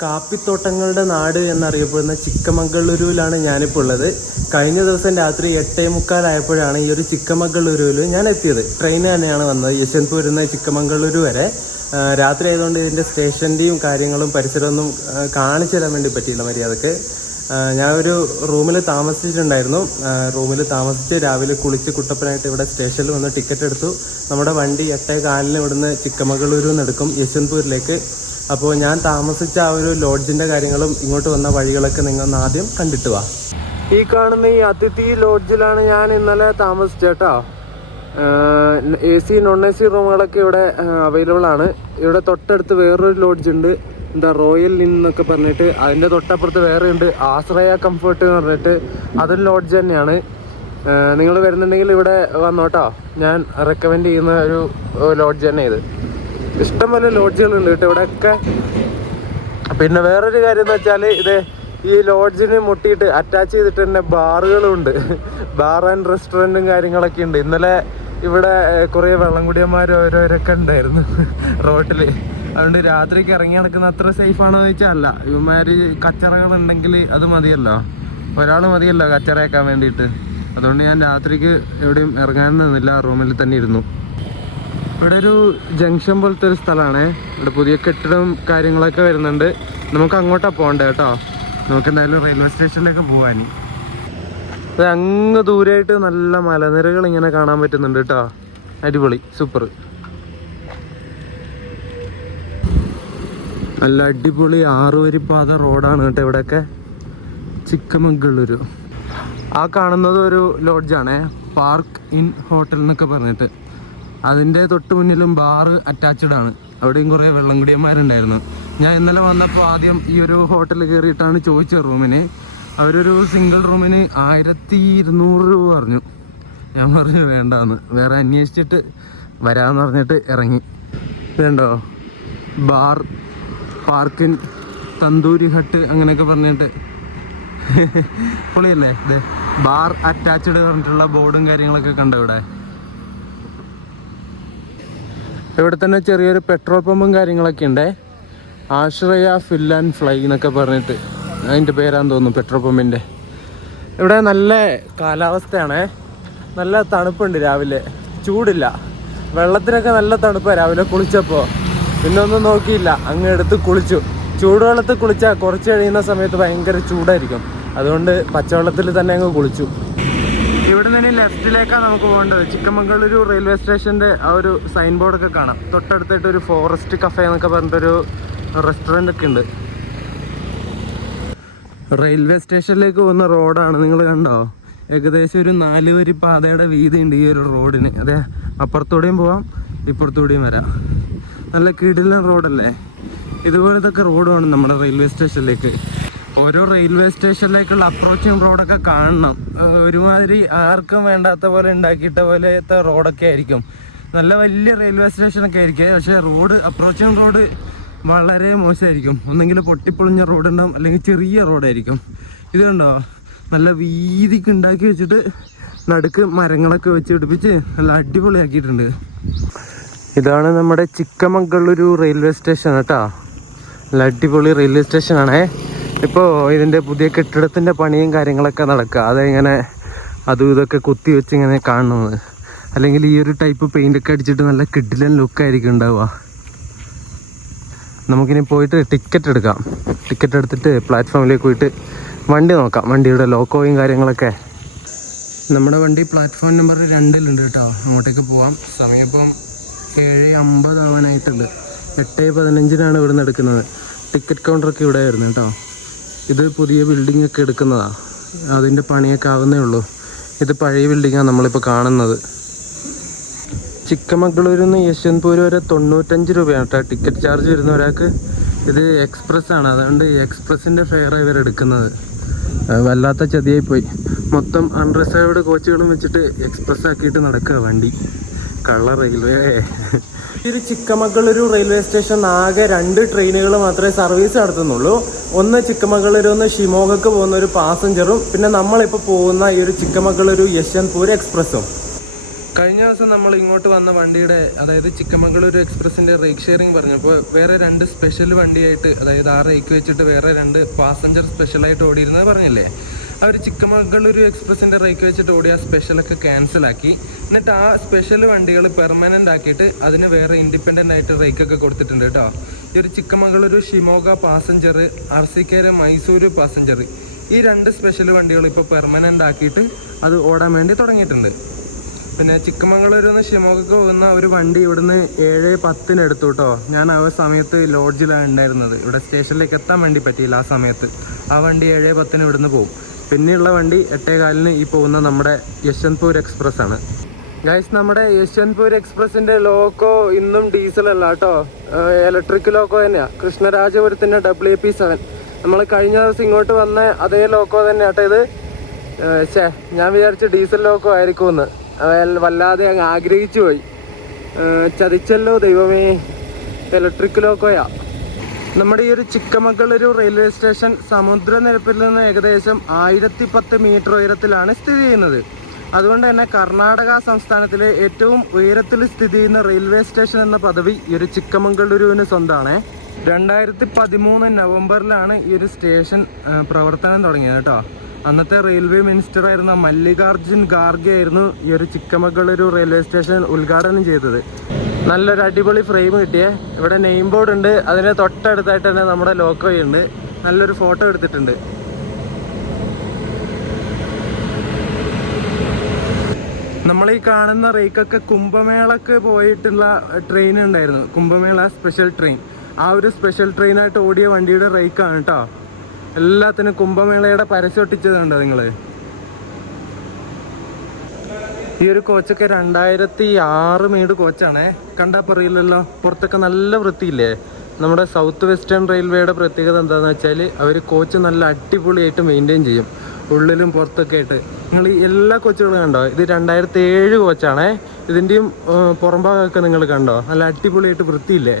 കാപ്പിത്തോട്ടങ്ങളുടെ നാട് എന്നറിയപ്പെടുന്ന ചിക്കമംഗളൂരുവിലാണ് ഞാനിപ്പോൾ ഉള്ളത്. കഴിഞ്ഞ ദിവസം രാത്രി 8:45 ഈ ഒരു ചിക്കമംഗളൂരുവിൽ ഞാൻ എത്തിയത്. ട്രെയിൻ തന്നെയാണ് വന്നത് യശ്വന്ത്പൂരിൽ നിന്ന് ചിക്കമംഗളൂരു വരെ. രാത്രി ആയതുകൊണ്ട് ഇതിൻ്റെ സ്റ്റേഷൻ്റെയും കാര്യങ്ങളും പരിസരമൊന്നും കാണിച്ചു തരാൻ വേണ്ടി പറ്റിയില്ല മര്യാദക്ക്. ഞാൻ ഒരു റൂമിൽ താമസിച്ചിട്ടുണ്ടായിരുന്നു. റൂമിൽ താമസിച്ച് രാവിലെ കുളിച്ച് കുട്ടപ്പനായിട്ട് ഇവിടെ സ്റ്റേഷനിൽ വന്ന് ടിക്കറ്റ് എടുത്തു. നമ്മുടെ വണ്ടി 8:15 ഇവിടുന്ന് ചിക്കമംഗളൂരിൽ നിന്ന് എടുക്കും യശ്വന്ത്പൂരിലേക്ക്. അപ്പോൾ ഞാൻ താമസിച്ച ആ ഒരു ലോഡ്ജിൻ്റെ കാര്യങ്ങളും ഇങ്ങോട്ട് വന്ന വഴികളൊക്കെ നിങ്ങൾ ആദ്യം കണ്ടിട്ട് വാ. ഈ കാണുന്ന ഈ അതിഥി ലോഡ്ജിലാണ് ഞാൻ ഇന്നലെ താമസിച്ചേട്ടോ. AC നോൺ AC റൂമുകളൊക്കെ ഇവിടെ അവൈലബിൾ ആണ്. ഇവിടെ തൊട്ടടുത്ത് വേറൊരു ലോഡ്ജ് ഉണ്ട്, എന്താ റോയൽ ഇൻ എന്നൊക്കെ പറഞ്ഞിട്ട്. അതിൻ്റെ തൊട്ടപ്പുറത്ത് വേറെ ഉണ്ട് ആശ്രയ കംഫർട്ട് എന്ന് പറഞ്ഞിട്ട്, അതൊരു ലോഡ്ജ് തന്നെയാണ്. നിങ്ങൾ വരുന്നുണ്ടെങ്കിൽ ഇവിടെ വന്നോട്ടോ. ഞാൻ റെക്കമെൻഡ് ചെയ്യുന്ന ഒരു ലോഡ്ജ് തന്നെ ഇത്. ഇഷ്ടംപോലെ ലോഡ്ജുകളുണ്ട് കേട്ടോ ഇവിടെയൊക്കെ. പിന്നെ വേറൊരു കാര്യം എന്ന് വെച്ചാൽ ഇത് ഈ ലോഡ്ജിന് മുട്ടിയിട്ട് അറ്റാച്ച് ചെയ്തിട്ട് തന്നെ ബാറുകളുണ്ട്. ബാർ ആൻഡ് റെസ്റ്റോറൻറ്റും കാര്യങ്ങളൊക്കെ ഉണ്ട്. ഇന്നലെ ഇവിടെ കുറേ വെള്ളംകുടിയന്മാർ ഓരോരൊക്കെ ഉണ്ടായിരുന്നു റോട്ടിൽ. അതുകൊണ്ട് രാത്രിക്ക് ഇറങ്ങി നടക്കുന്ന അത്ര സേഫാണോ എന്ന് ചോദിച്ചാൽ അല്ല. ഇവന്മാർ കച്ചറകളുണ്ടെങ്കിൽ അത് മതിയല്ലോ, ഒരാൾ മതിയല്ലോ കച്ചറയാക്കാൻ വേണ്ടിയിട്ട്. അതുകൊണ്ട് ഞാൻ രാത്രിക്ക് എവിടെയും ഇറങ്ങാൻ നിന്നില്ല, റൂമിൽ തന്നെ ഇരുന്നു. ഇവിടെ ഒരു ജംഗ്ഷൻ പോലത്തെ ഒരു സ്ഥലമാണ്. ഇവിടെ പുതിയ കെട്ടിടവും കാര്യങ്ങളൊക്കെ വരുന്നുണ്ട്. നമുക്ക് അങ്ങോട്ടാണ് പോകേണ്ടത് കേട്ടോ. നമുക്ക് എന്തായാലും റെയിൽവേ സ്റ്റേഷനിലേക്ക് പോകാൻ. അത് അങ്ങ് ദൂരമായിട്ട് നല്ല മലനിരകൾ ഇങ്ങനെ കാണാൻ പറ്റുന്നുണ്ട് കേട്ടോ. അടിപൊളി, സൂപ്പർ. നല്ല അടിപൊളി 6 വരിപ്പാത റോഡാണ് കേട്ടോ ഇവിടെയൊക്കെ. ചിക്കമംഗളൂരു. ആ കാണുന്നത് ഒരു ലോഡ്ജാണേ, പാർക്ക് ഇൻ ഹോട്ടൽ എന്നൊക്കെ പറഞ്ഞിട്ട്. അതിൻ്റെ തൊട്ട് മുന്നിലും ബാർ അറ്റാച്ച്ഡ് ആണ്. അവിടെയും കുറേ വെള്ളംകുടിയന്മാരുണ്ടായിരുന്നു. ഞാൻ ഇന്നലെ വന്നപ്പോൾ ആദ്യം ഈ ഒരു ഹോട്ടലിൽ കയറിയിട്ടാണ് ചോദിച്ചത് റൂമിന്. അവരൊരു സിംഗിൾ റൂമിന് 1200 രൂപ പറഞ്ഞു. ഞാൻ പറഞ്ഞു വേണ്ടാന്ന്, വേറെ അന്വേഷിച്ചിട്ട് വരാമെന്ന് പറഞ്ഞിട്ട് ഇറങ്ങി. വേണ്ടോ ബാർ, പാർക്കിൻ, തന്തൂരി ഹട്ട് അങ്ങനെയൊക്കെ പറഞ്ഞിട്ട് പൊളിയല്ലേ ഇത്. ബാർ അറ്റാച്ച്ഡ് പറഞ്ഞിട്ടുള്ള ബോർഡും കാര്യങ്ങളൊക്കെ കണ്ടോ ഇവിടെ. ഇവിടെ തന്നെ ചെറിയൊരു പെട്രോൾ പമ്പും കാര്യങ്ങളൊക്കെ ഉണ്ട്. ആശ്രയ ഫിൽ ആൻഡ് ഫ്ലൈ എന്നൊക്കെ പറഞ്ഞിട്ട് അതിൻ്റെ പേരാന്ന് തോന്നുന്നു പെട്രോൾ പമ്പിൻ്റെ. ഇവിടെ നല്ല കാലാവസ്ഥയാണ്, നല്ല തണുപ്പുണ്ട്. രാവിലെ ചൂടില്ല, വെള്ളത്തിനൊക്കെ നല്ല തണുപ്പാണ്. രാവിലെ കുളിച്ചപ്പോൾ പിന്നെ ഒന്നും നോക്കിയില്ല, അങ്ങ് എടുത്ത് കുളിച്ചു. ചൂടുവെള്ളത്തിൽ കുളിച്ചാൽ കുറച്ച് കഴിയുന്ന സമയത്ത് ഭയങ്കര ചൂടായിരിക്കും. അതുകൊണ്ട് പച്ചവെള്ളത്തിൽ തന്നെ അങ്ങ് കുളിച്ചു. ഇവിടെ നിന്ന് ലെഫ്റ്റിലേക്കാണ് നമുക്ക് പോകേണ്ടത്. ചിക്കമംഗളൂരു റെയിൽവേ സ്റ്റേഷൻ്റെ ആ ഒരു സൈൻ ബോർഡൊക്കെ കാണാം. തൊട്ടടുത്തായിട്ട് ഒരു ഫോറസ്റ്റ് കഫേ എന്നൊക്കെ പറഞ്ഞിട്ടൊരു റെസ്റ്റോറൻ്റ് ഒക്കെ ഉണ്ട്. റെയിൽവേ സ്റ്റേഷനിലേക്ക് പോകുന്ന റോഡാണ്, നിങ്ങൾ കണ്ടോ. ഏകദേശം ഒരു 4 വരി പാതയുടെ വീതി ഉണ്ട് ഈ ഒരു റോഡിന്. അതെ, അപ്പുറത്തൂടെയും പോവാം ഇപ്പുറത്തൂടെയും വരാം. നല്ല കിടിലൻ റോഡല്ലേ. ഇതുപോലത്തൊക്കെ റോഡ് വേണം നമ്മുടെ റെയിൽവേ സ്റ്റേഷനിലേക്ക്. ഓരോ റെയിൽവേ സ്റ്റേഷനിലേക്കുള്ള അപ്രോച്ചിങ് റോഡൊക്കെ കാണണം. ഒരുമാതിരി ആർക്കും വേണ്ടാത്ത പോലെ ഉണ്ടാക്കിയിട്ട പോലത്തെ റോഡൊക്കെ ആയിരിക്കും. നല്ല വലിയ റെയിൽവേ സ്റ്റേഷനൊക്കെ ആയിരിക്കും, പക്ഷേ റോഡ്, അപ്രോച്ചിങ് റോഡ് വളരെ മോശമായിരിക്കും. ഒന്നെങ്കിൽ പൊട്ടിപ്പൊളിഞ്ഞ റോഡുണ്ടാവും, അല്ലെങ്കിൽ ചെറിയ റോഡായിരിക്കും. ഇത് കണ്ടോ, നല്ല വീതിക്ക് ഉണ്ടാക്കി വെച്ചിട്ട് നടുക്ക് മരങ്ങളൊക്കെ വെച്ച് പിടിപ്പിച്ച് നല്ല അടിപൊളിയാക്കിയിട്ടുണ്ട്. ഇതാണ് നമ്മുടെ ചിക്കമംഗളൂരു റെയിൽവേ സ്റ്റേഷൻ കേട്ടോ. നല്ല അടിപൊളി റെയിൽവേ സ്റ്റേഷനാണേ. ഇപ്പോൾ ഇതിൻ്റെ പുതിയ കെട്ടിടത്തിൻ്റെ പണിയും കാര്യങ്ങളൊക്കെ നടക്കുക. അതെങ്ങനെ അതും ഇതൊക്കെ കുത്തി വെച്ച് ഇങ്ങനെ കാണുന്നത്. അല്ലെങ്കിൽ ഈ ഒരു ടൈപ്പ് പെയിൻ്റൊക്കെ അടിച്ചിട്ട് നല്ല കിടിലൻ ലുക്കായിരിക്കും ഉണ്ടാവുക. നമുക്കിനി പോയിട്ട് ടിക്കറ്റ് എടുക്കാം. ടിക്കറ്റ് എടുത്തിട്ട് പ്ലാറ്റ്ഫോമിലേക്ക് പോയിട്ട് വണ്ടി നോക്കാം, വണ്ടിയുടെ ലോക്കോയും കാര്യങ്ങളൊക്കെ. നമ്മുടെ വണ്ടി പ്ലാറ്റ്ഫോം നമ്പർ 2 കേട്ടോ. അങ്ങോട്ടേക്ക് പോവാം. സമയം ഇപ്പം 7:50 ആവാനായിട്ടുണ്ട്. 8:15 ഇവിടെ നിന്ന് എടുക്കുന്നത്. ടിക്കറ്റ് കൗണ്ടറൊക്കെ ഇവിടെ ആയിരുന്നു കേട്ടോ. ഇത് പുതിയ ബിൽഡിംഗ് ഒക്കെ എടുക്കുന്നതാണ്, അതിൻ്റെ പണിയൊക്കെ ആവുന്നേ ഉള്ളൂ. ഇത് പഴയ ബിൽഡിങ്ങാണ് നമ്മളിപ്പോൾ കാണുന്നത്. ചിക്കമംഗളൂരിൽ നിന്ന് യശ്വന്ത്പൂർ വരെ 95 രൂപയാണ് കേട്ടോ ടിക്കറ്റ് ചാർജ് വരുന്ന ഒരാൾക്ക്. ഇത് എക്സ്പ്രസ് ആണ്, അതുകൊണ്ട് എക്സ്പ്രസിൻ്റെ ഫെയറാണ് ഇവരെടുക്കുന്നത്. വല്ലാത്ത ചതിയായിപ്പോയി. മൊത്തം അൺറിസർവ്ഡ് കോച്ചുകളും വെച്ചിട്ട് എക്സ്പ്രസ് ആക്കിയിട്ട് നടക്കുക വണ്ടി. കള്ള റെയിൽവേ. ഈ ഒരു ചിക്കമംഗളൂരു റെയിൽവേ സ്റ്റേഷൻ ആകെ 2 ട്രെയിനുകൾ മാത്രമേ സർവീസ് നടത്തുന്നുള്ളൂ. ഒന്ന് ചിക്കമംഗളൂരു നിന്ന് ഷിമോഗക്ക് പോകുന്ന ഒരു പാസഞ്ചറും, പിന്നെ നമ്മളിപ്പോൾ പോകുന്ന ഈ ഒരു ചിക്കമംഗളൂരു യശ്വന്ത്പൂർ എക്സ്പ്രസ്സും. കഴിഞ്ഞ ദിവസം നമ്മൾ ഇങ്ങോട്ട് വന്ന വണ്ടിയുടെ, അതായത് ചിക്കമംഗളൂരു എക്സ്പ്രസിൻ്റെ റേക്ക് ഷെയറിംഗ് പറഞ്ഞപ്പോൾ വേറെ 2 സ്പെഷ്യൽ വണ്ടിയായിട്ട്, അതായത് ആ റേക്ക് വെച്ചിട്ട് വേറെ 2 പാസഞ്ചർ സ്പെഷ്യലായിട്ട് ഓടിയിരുന്നത് പറഞ്ഞില്ലേ, അവർ ചിക്കമംഗളൂരു എക്സ്പ്രസിൻ്റെ റേക്ക് വെച്ചിട്ട് ഓടിയ സ്പെഷ്യലൊക്കെ ക്യാൻസലാക്കി. എന്നിട്ട് ആ സ്പെഷ്യൽ വണ്ടികൾ പെർമനൻ്റ് ആക്കിയിട്ട് അതിന് വേറെ ഇൻഡിപെൻഡൻ്റ് ആയിട്ട് റേക്കൊക്കെ കൊടുത്തിട്ടുണ്ട് കേട്ടോ. ഈ ഒരു ചിക്കമംഗളൂരു ഷിമോഗ പാസഞ്ചർ, അർസിക്കേര മൈസൂര് പാസഞ്ചർ, ഈ 2 സ്പെഷ്യൽ വണ്ടികൾ ഇപ്പോൾ പെർമനൻ്റ് ആക്കിയിട്ട് അത് ഓടാൻ വേണ്ടി തുടങ്ങിയിട്ടുണ്ട്. പിന്നെ ചിക്കമംഗളൂരിൽ നിന്ന് ഷിമോഗയ്ക്ക് പോകുന്ന ഒരു വണ്ടി ഇവിടുന്ന് 7:10 എടുത്തു കേട്ടോ. ഞാൻ ആ സമയത്ത് ലോഡ്ജിലാണ് ഉണ്ടായിരുന്നത്. ഇവിടെ സ്റ്റേഷനിലേക്ക് എത്താൻ വേണ്ടി പറ്റിയില്ല ആ സമയത്ത്. ആ വണ്ടി 7:10 ഇവിടുന്ന് പോകും. പിന്നെയുള്ള വണ്ടി 8:15 ഈ പോകുന്ന നമ്മുടെ യശ്വന്ത്പൂർ എക്സ്പ്രസ് ആണ്. ഗൈസ്, നമ്മുടെ യശ്വന്ത്പൂർ എക്സ്പ്രസിൻ്റെ ലോക്കോ ഇന്നും ഡീസൽ അല്ല കേട്ടോ, ഇലക്ട്രിക് ലോക്കോ തന്നെയാണ്. കൃഷ്ണരാജപുരത്തിൻ്റെ WP7. നമ്മൾ കഴിഞ്ഞ ദിവസം ഇങ്ങോട്ട് വന്ന അതേ ലോക്കോ തന്നെ കേട്ടോ ഇത്. ഞാൻ വിചാരിച്ചു ഡീസൽ ലോക്കോ ആയിരിക്കുമെന്ന്. വല്ലാതെ അങ്ങ് ആഗ്രഹിച്ചു പോയി. ചതിച്ചല്ലോ ദൈവമേ, ഇലക്ട്രിക് ലോക്കോയാ. നമ്മുടെ ഈ ഒരു ചിക്കമംഗളൂരു റെയിൽവേ സ്റ്റേഷൻ സമുദ്രനിരപ്പിൽ നിന്ന് ഏകദേശം 1010 മീറ്റർ ഉയരത്തിലാണ് സ്ഥിതി ചെയ്യുന്നത്. അതുകൊണ്ട് തന്നെ കർണാടക സംസ്ഥാനത്തിലെ ഏറ്റവും ഉയരത്തിൽ സ്ഥിതി ചെയ്യുന്ന റെയിൽവേ സ്റ്റേഷൻ എന്ന പദവി ഈ ഒരു ചിക്കമംഗളൂരുവിന് സ്വന്തമാണ്. 2013 നവംബറിലാണ് ഈ ഒരു സ്റ്റേഷൻ പ്രവർത്തനം തുടങ്ങിയത് കേട്ടോ. അന്നത്തെ റെയിൽവേ മിനിസ്റ്റർ ആയിരുന്ന മല്ലികാർജുൻ ഖാർഗെ ആയിരുന്നു ഈ ഒരു ചിക്കമംഗളൂരു റെയിൽവേ സ്റ്റേഷൻ ഉദ്ഘാടനം ചെയ്തത്. നല്ലൊരു അടിപൊളി ഫ്രെയിം കിട്ടിയേ. ഇവിടെ നെയിം ബോർഡ് ഉണ്ട്, അതിന് തൊട്ടടുത്തായിട്ട് തന്നെ നമ്മുടെ ലോക്കോ ഉണ്ട്. നല്ലൊരു ഫോട്ടോ എടുത്തിട്ടുണ്ട്. നമ്മൾ ഈ കാണുന്ന റേക്കൊക്കെ കുംഭമേളക്ക് പോയിട്ടുള്ള ട്രെയിൻ ഉണ്ടായിരുന്നു, കുംഭമേള സ്പെഷ്യൽ ട്രെയിൻ. ആ ഒരു സ്പെഷ്യൽ ട്രെയിനായിട്ട് ഓടിയ വണ്ടിയുടെ റേക്കാണ് കേട്ടോ. എല്ലാത്തിനും കുംഭമേളയുടെ പരസ്യം ഒട്ടിച്ചതുണ്ടോ നിങ്ങൾ? ഈ ഒരു കോച്ചൊക്കെ 2006 മെയ്ഡ് കോച്ചാണേ. കണ്ടാൽ പറയില്ലല്ലോ, പുറത്തൊക്കെ നല്ല വൃത്തിയില്ലേ. നമ്മുടെ സൗത്ത് വെസ്റ്റേൺ റെയിൽവേയുടെ പ്രത്യേകത എന്താണെന്ന് വെച്ചാൽ അവർ കോച്ച് നല്ല അടിപൊളിയായിട്ട് മെയിൻറ്റെയിൻ ചെയ്യും, ഉള്ളിലും പുറത്തൊക്കെ ആയിട്ട്. നിങ്ങൾ ഈ എല്ലാ കോച്ചുകളും കണ്ടോ? ഇത് 2007 കോച്ചാണേ. ഇതിൻ്റെയും പുറംഭാഗമൊക്കെ നിങ്ങൾ കണ്ടോ? നല്ല അടിപൊളിയായിട്ട് വൃത്തിയില്ലേ.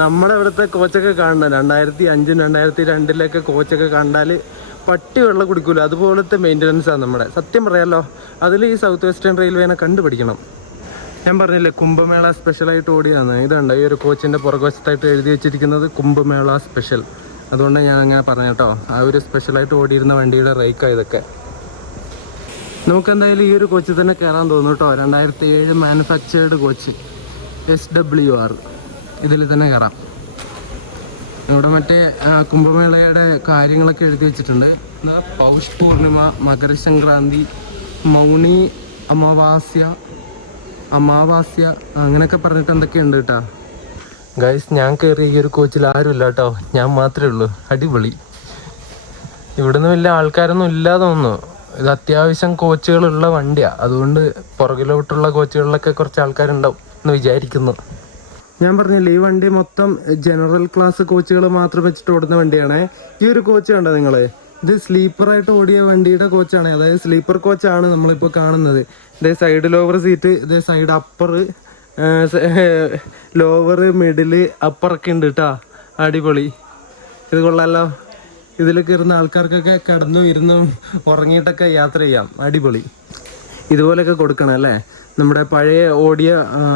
നമ്മുടെ ഇവിടുത്തെ കോച്ചൊക്കെ കാണണം 2005 2002 കോച്ചൊക്കെ കണ്ടാൽ പട്ടി വെള്ളം കുടിക്കൂല, അതുപോലത്തെ മെയിൻ്റനൻസാണ് നമ്മുടെ. സത്യം പറയാമല്ലോ, അതിൽ ഈ സൗത്ത് വെസ്റ്റേൺ റെയിൽവേനെ കണ്ടുപിടിക്കണം. ഞാൻ പറഞ്ഞില്ലേ കുംഭമേള സ്പെഷ്യലായിട്ട് ഓടിയാണ്. ഇതുണ്ട് ഈ ഒരു കോച്ചിൻ്റെ പുറകുവശത്തായിട്ട് എഴുതി വെച്ചിരിക്കുന്നത് കുംഭമേള സ്പെഷ്യൽ. അതുകൊണ്ട് ഞാൻ അങ്ങനെ പറഞ്ഞു കേട്ടോ. ആ ഒരു സ്പെഷ്യലായിട്ട് ഓടിയിരുന്ന വണ്ടിയുടെ റേക്കാണ് ഇതൊക്കെ. നമുക്കെന്തായാലും ഈ ഒരു കോച്ചിൽ തന്നെ കയറാൻ തോന്നും കേട്ടോ. 2007 മാനുഫാക്ചേർഡ് കോച്ച് SWR, ഇതിൽ തന്നെ കയറാം. ഇവിടെ മറ്റേ കുംഭമേളയുടെ കാര്യങ്ങളൊക്കെ എഴുതി വെച്ചിട്ടുണ്ട്. പൗഷ് പൂർണിമ, മകരസംക്രാന്തി, മൗനി അമാവാസ്യ അങ്ങനെയൊക്കെ പറഞ്ഞിട്ട് എന്തൊക്കെയുണ്ട് കേട്ടോ. ഗൈസ്, ഞാൻ കയറിയ ഈ ഒരു കോച്ചിൽ ആരുമില്ല കേട്ടോ, ഞാൻ മാത്രമേ ഉള്ളൂ. അടിപൊളി. ഇവിടുന്ന് വലിയ ആൾക്കാരൊന്നും ഇല്ലാതെ തോന്നുന്നു. ഇത് അത്യാവശ്യം കോച്ചുകളുള്ള വണ്ടിയാണ്, അതുകൊണ്ട് പുറകിലോട്ടുള്ള കോച്ചുകളിലൊക്കെ കുറച്ച് ആൾക്കാരുണ്ടാവും എന്ന് വിചാരിക്കുന്നു. ഞാൻ പറഞ്ഞില്ലേ ഈ വണ്ടി മൊത്തം ജനറൽ ക്ലാസ് കോച്ചുകൾ മാത്രം വെച്ചിട്ട് ഓടുന്ന വണ്ടിയാണ്. ഈ ഒരു കോച്ച് കണ്ടോ നിങ്ങൾ? ഇത് സ്ലീപ്പറായിട്ട് ഓടിയ വണ്ടിയുടെ കോച്ചാണ്, അതായത് സ്ലീപ്പർ കോച്ചാണ് നമ്മളിപ്പോൾ കാണുന്നത്. ഇതേ സൈഡ് ലോവർ സീറ്റ്, ഇതേ സൈഡ് അപ്പർ, ലോവർ, മിഡില്, അപ്പറൊക്കെ ഉണ്ട് കേട്ടോ. അടിപൊളി. ഇത് കൊള്ളാലോ. ഇതിലൊക്കെ ഇരുന്ന ആൾക്കാർക്കൊക്കെ കിടന്നും ഇരുന്നും ഉറങ്ങിയിട്ടൊക്കെ യാത്ര ചെയ്യാം. അടിപൊളി. ഇതുപോലെയൊക്കെ കൊടുക്കണം അല്ലേ. നമ്മുടെ പഴയ ഓടിയ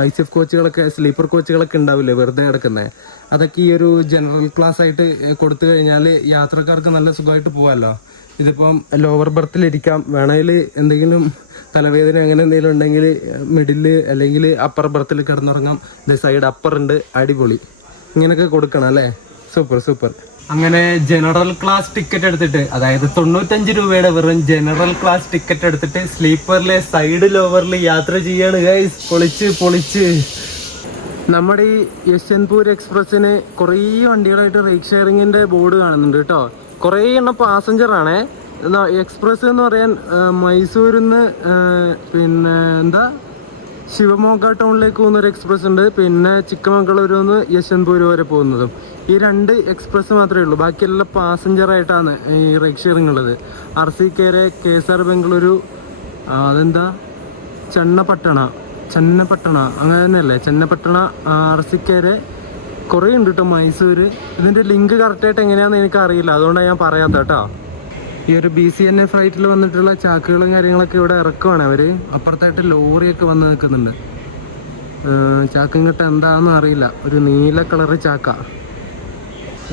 ICF കോച്ചുകളൊക്കെ, സ്ലീപ്പർ കോച്ചുകളൊക്കെ ഉണ്ടാവില്ലേ വെറുതെ കിടക്കുന്നത്, അതൊക്കെ ഈ ഒരു ജനറൽ ക്ലാസ് ആയിട്ട് കൊടുത്തു കഴിഞ്ഞാൽ യാത്രക്കാർക്ക് നല്ല സുഖമായിട്ട് പോകാമല്ലോ. ഇതിപ്പം ലോവർ ബർത്തിലിരിക്കാം, വേണമെങ്കിൽ എന്തെങ്കിലും തലവേദന അങ്ങനെ എന്തെങ്കിലും ഉണ്ടെങ്കിൽ മിഡില് അല്ലെങ്കിൽ അപ്പർ ബർത്തിൽ കിടന്നുറങ്ങാം. ഇത് സൈഡ് അപ്പർ ഉണ്ട്. അടിപൊളി. ഇങ്ങനെയൊക്കെ കൊടുക്കണം അല്ലേ. സൂപ്പർ. അങ്ങനെ ജനറൽ ക്ലാസ് ടിക്കറ്റ് എടുത്തിട്ട്, അതായത് 95 രൂപയുടെ വെറും ജനറൽ ക്ലാസ് ടിക്കറ്റ് എടുത്തിട്ട് സ്ലീപ്പറിലെ സൈഡ് ലോവറിൽ യാത്ര ചെയ്യാണ് ഗൈസ്. പൊളിച്ച്. നമ്മുടെ ഈ യശ്വന്ത്പൂർ എക്സ്പ്രസ്സിന് കുറേ വണ്ടികളായിട്ട് റേക്ക് ഷെയറിങ്ങിൻ്റെ ബോർഡ് കാണുന്നുണ്ട് കേട്ടോ. കുറേ എണ്ണം പാസഞ്ചറാണേ. എക്സ്പ്രസ് എന്ന് പറയാൻ മൈസൂരിൽ നിന്ന് പിന്നെ ശിവമോഗ ടൗണിലേക്ക് പോകുന്നൊരു എക്സ്പ്രസ് ഉണ്ട്. പിന്നെ ചിക്കമംഗളൂരിൽ നിന്ന് യശ്വന്ത്പൂർ വരെ പോകുന്നതും. ഈ 2 എക്സ്പ്രസ് മാത്രമേ ഉള്ളൂ. ബാക്കിയെല്ലാം പാസഞ്ചറായിട്ടാണ് ഈ റേക്ക് ഷെയറിംഗ് ഉള്ളത്. RCKR, KSR ബംഗളൂരു, അതെന്താ ചന്നപട്ടണ അങ്ങനെ തന്നെയല്ലേ, ചന്നപട്ടണ, RCKR കുറേ ഉണ്ട് കേട്ടോ. മൈസൂർ. ഇതിൻ്റെ ലിങ്ക് കറക്റ്റായിട്ട് എങ്ങനെയാണെന്ന് എനിക്കറിയില്ല, അതുകൊണ്ടാണ് ഞാൻ പറയാത്ത കേട്ടോ. ഈ ഒരു BCNA ഫ്ലൈറ്റിൽ വന്നിട്ടുള്ള ചാക്കുകളും കാര്യങ്ങളൊക്കെ ഇവിടെ ഇറക്കുവാണ് അവർ. അപ്പുറത്തായിട്ട് ലോറിയൊക്കെ വന്ന് നിൽക്കുന്നുണ്ട്. ചാക്കും കെട്ട എന്താണെന്ന് അറിയില്ല, ഒരു നീല കളറ് ചാക്ക.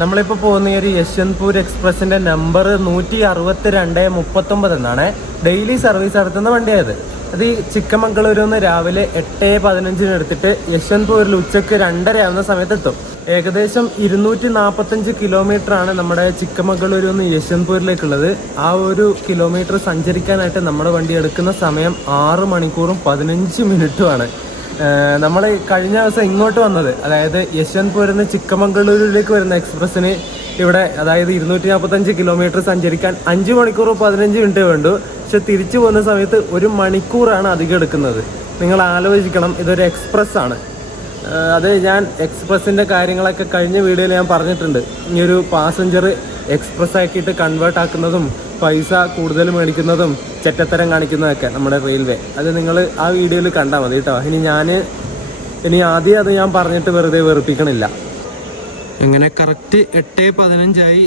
നമ്മളിപ്പോൾ പോകുന്ന ഈ ഒരു യശ്വന്ത്പൂർ എക്സ്പ്രസിൻ്റെ നമ്പർ 162-39 എന്നാണ്. ഡെയിലി സർവീസ് നടത്തുന്ന വണ്ടിയായത്. അത് ഈ ചിക്കമംഗളൂരിൽ നിന്ന് രാവിലെ 8:15 എടുത്തിട്ട് യശ്വന്ത്പൂരിൽ ഉച്ചയ്ക്ക് 2:30 ആവുന്ന സമയത്ത് എത്തും. ഏകദേശം 245 കിലോമീറ്ററാണ് നമ്മുടെ ചിക്കമംഗളൂരിൽ നിന്ന് യശ്വന്ത്പൂരിലേക്കുള്ളത്. ആ ഒരു കിലോമീറ്റർ സഞ്ചരിക്കാനായിട്ട് നമ്മുടെ വണ്ടി എടുക്കുന്ന സമയം 6 മണിക്കൂറും 15 മിനിറ്റുമാണ്. നമ്മൾ കഴിഞ്ഞ ദിവസം ഇങ്ങോട്ട് വന്നത്, അതായത് യശ്വന്ത്പൂരിൽ നിന്ന് ചിക്കമംഗളൂരിലേക്ക് വരുന്ന എക്സ്പ്രസ്സിന് ഇവിടെ അതായത് 245 കിലോമീറ്റർ സഞ്ചരിക്കാൻ 5 മണിക്കൂർ 15 മിനിറ്റ് വേണ്ടു. പക്ഷെ തിരിച്ചു പോകുന്ന സമയത്ത് 1 മണിക്കൂറാണ് അധികം എടുക്കുന്നത്. നിങ്ങൾ ആലോചിക്കണം, ഇതൊരു എക്സ്പ്രസ് ആണ്. അത് ഞാൻ എക്സ്പ്രസിൻ്റെ കാര്യങ്ങളൊക്കെ കഴിഞ്ഞ വീഡിയോയിൽ ഞാൻ പറഞ്ഞിട്ടുണ്ട്. ഈ ഒരു പാസഞ്ചർ എക്സ്പ്രസ് ആക്കിയിട്ട് കൺവേർട്ട് ആക്കുന്നതും പൈസ കൂടുതൽ മേടിക്കുന്നതും ചെറ്റത്തരം കാണിക്കുന്നതൊക്കെ നമ്മുടെ റെയിൽവേ. അത് നിങ്ങൾ ആ വീഡിയോയിൽ കണ്ടാൽ മതി കേട്ടോ. ഇനി ആദ്യം അത് ഞാൻ പറഞ്ഞിട്ട് വെറുതെ വെറുപ്പിക്കണില്ല. അങ്ങനെ കറക്റ്റ് 8:15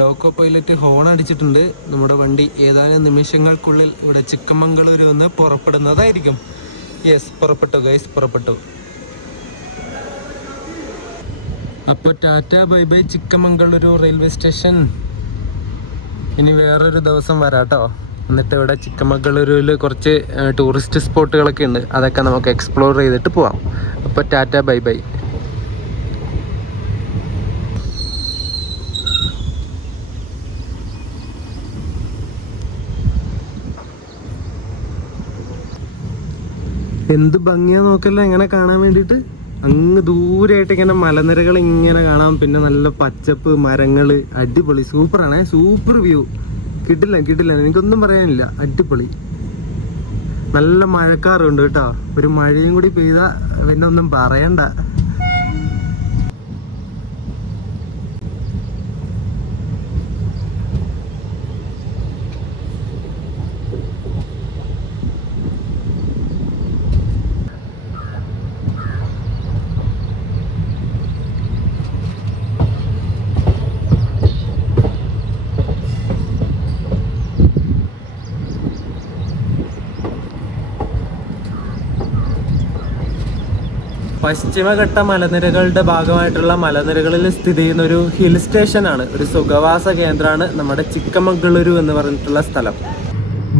ലോക്കോ പൈലറ്റ് ഹോൺ അടിച്ചിട്ടുണ്ട്. നമ്മുടെ വണ്ടി ഏതാനും നിമിഷങ്ങൾക്കുള്ളിൽ ഇവിടെ ചിക്കമംഗളൂരിൽ നിന്ന് പുറപ്പെടുന്നതായിരിക്കും. യെസ്, പുറപ്പെട്ടു ഗൈസ്, പുറപ്പെട്ടു. അപ്പോൾ Tata bye bye Chikkamagaluru railway station. ഇനി വേറൊരു ദിവസം വരാട്ടോ. എന്നിട്ട് ഇവിടെ ചിക്കമംഗളൂരുവിൽ കുറച്ച് ടൂറിസ്റ്റ് സ്പോട്ടുകളൊക്കെ ഉണ്ട്, അതൊക്കെ നമുക്ക് എക്സ്പ്ലോർ ചെയ്തിട്ട് പോവാം. അപ്പോൾ ടാറ്റ ബൈ ബൈ. എന്ത് ഭംഗിയാ നോക്കല്ല എങ്ങനെ കാണാൻ വേണ്ടിയിട്ട്. അങ്ങ് ദൂരെയായിട്ട് ഇങ്ങനെ മലനിരകൾ ഇങ്ങനെ കാണാം. പിന്നെ നല്ല പച്ചപ്പ്, മരങ്ങള്, അടിപൊളി. സൂപ്പറാണേ, സൂപ്പർ വ്യൂ. കിട്ടില്ല എനിക്കൊന്നും പറയാനില്ല, അടിപൊളി. നല്ല മഴക്കാറുണ്ട് കേട്ടോ. ഒരു മഴയും കൂടി പെയ്താ പിന്നെ ഒന്നും പറയണ്ട. പശ്ചിമഘട്ട മലനിരകളുടെ ഭാഗമായിട്ടുള്ള മലനിരകളിൽ സ്ഥിതി ചെയ്യുന്ന ഒരു ഹിൽ സ്റ്റേഷനാണ്, ഒരു സുഖവാസ കേന്ദ്രമാണ് നമ്മുടെ ചിക്കമംഗളൂരു എന്ന് പറഞ്ഞിട്ടുള്ള സ്ഥലം.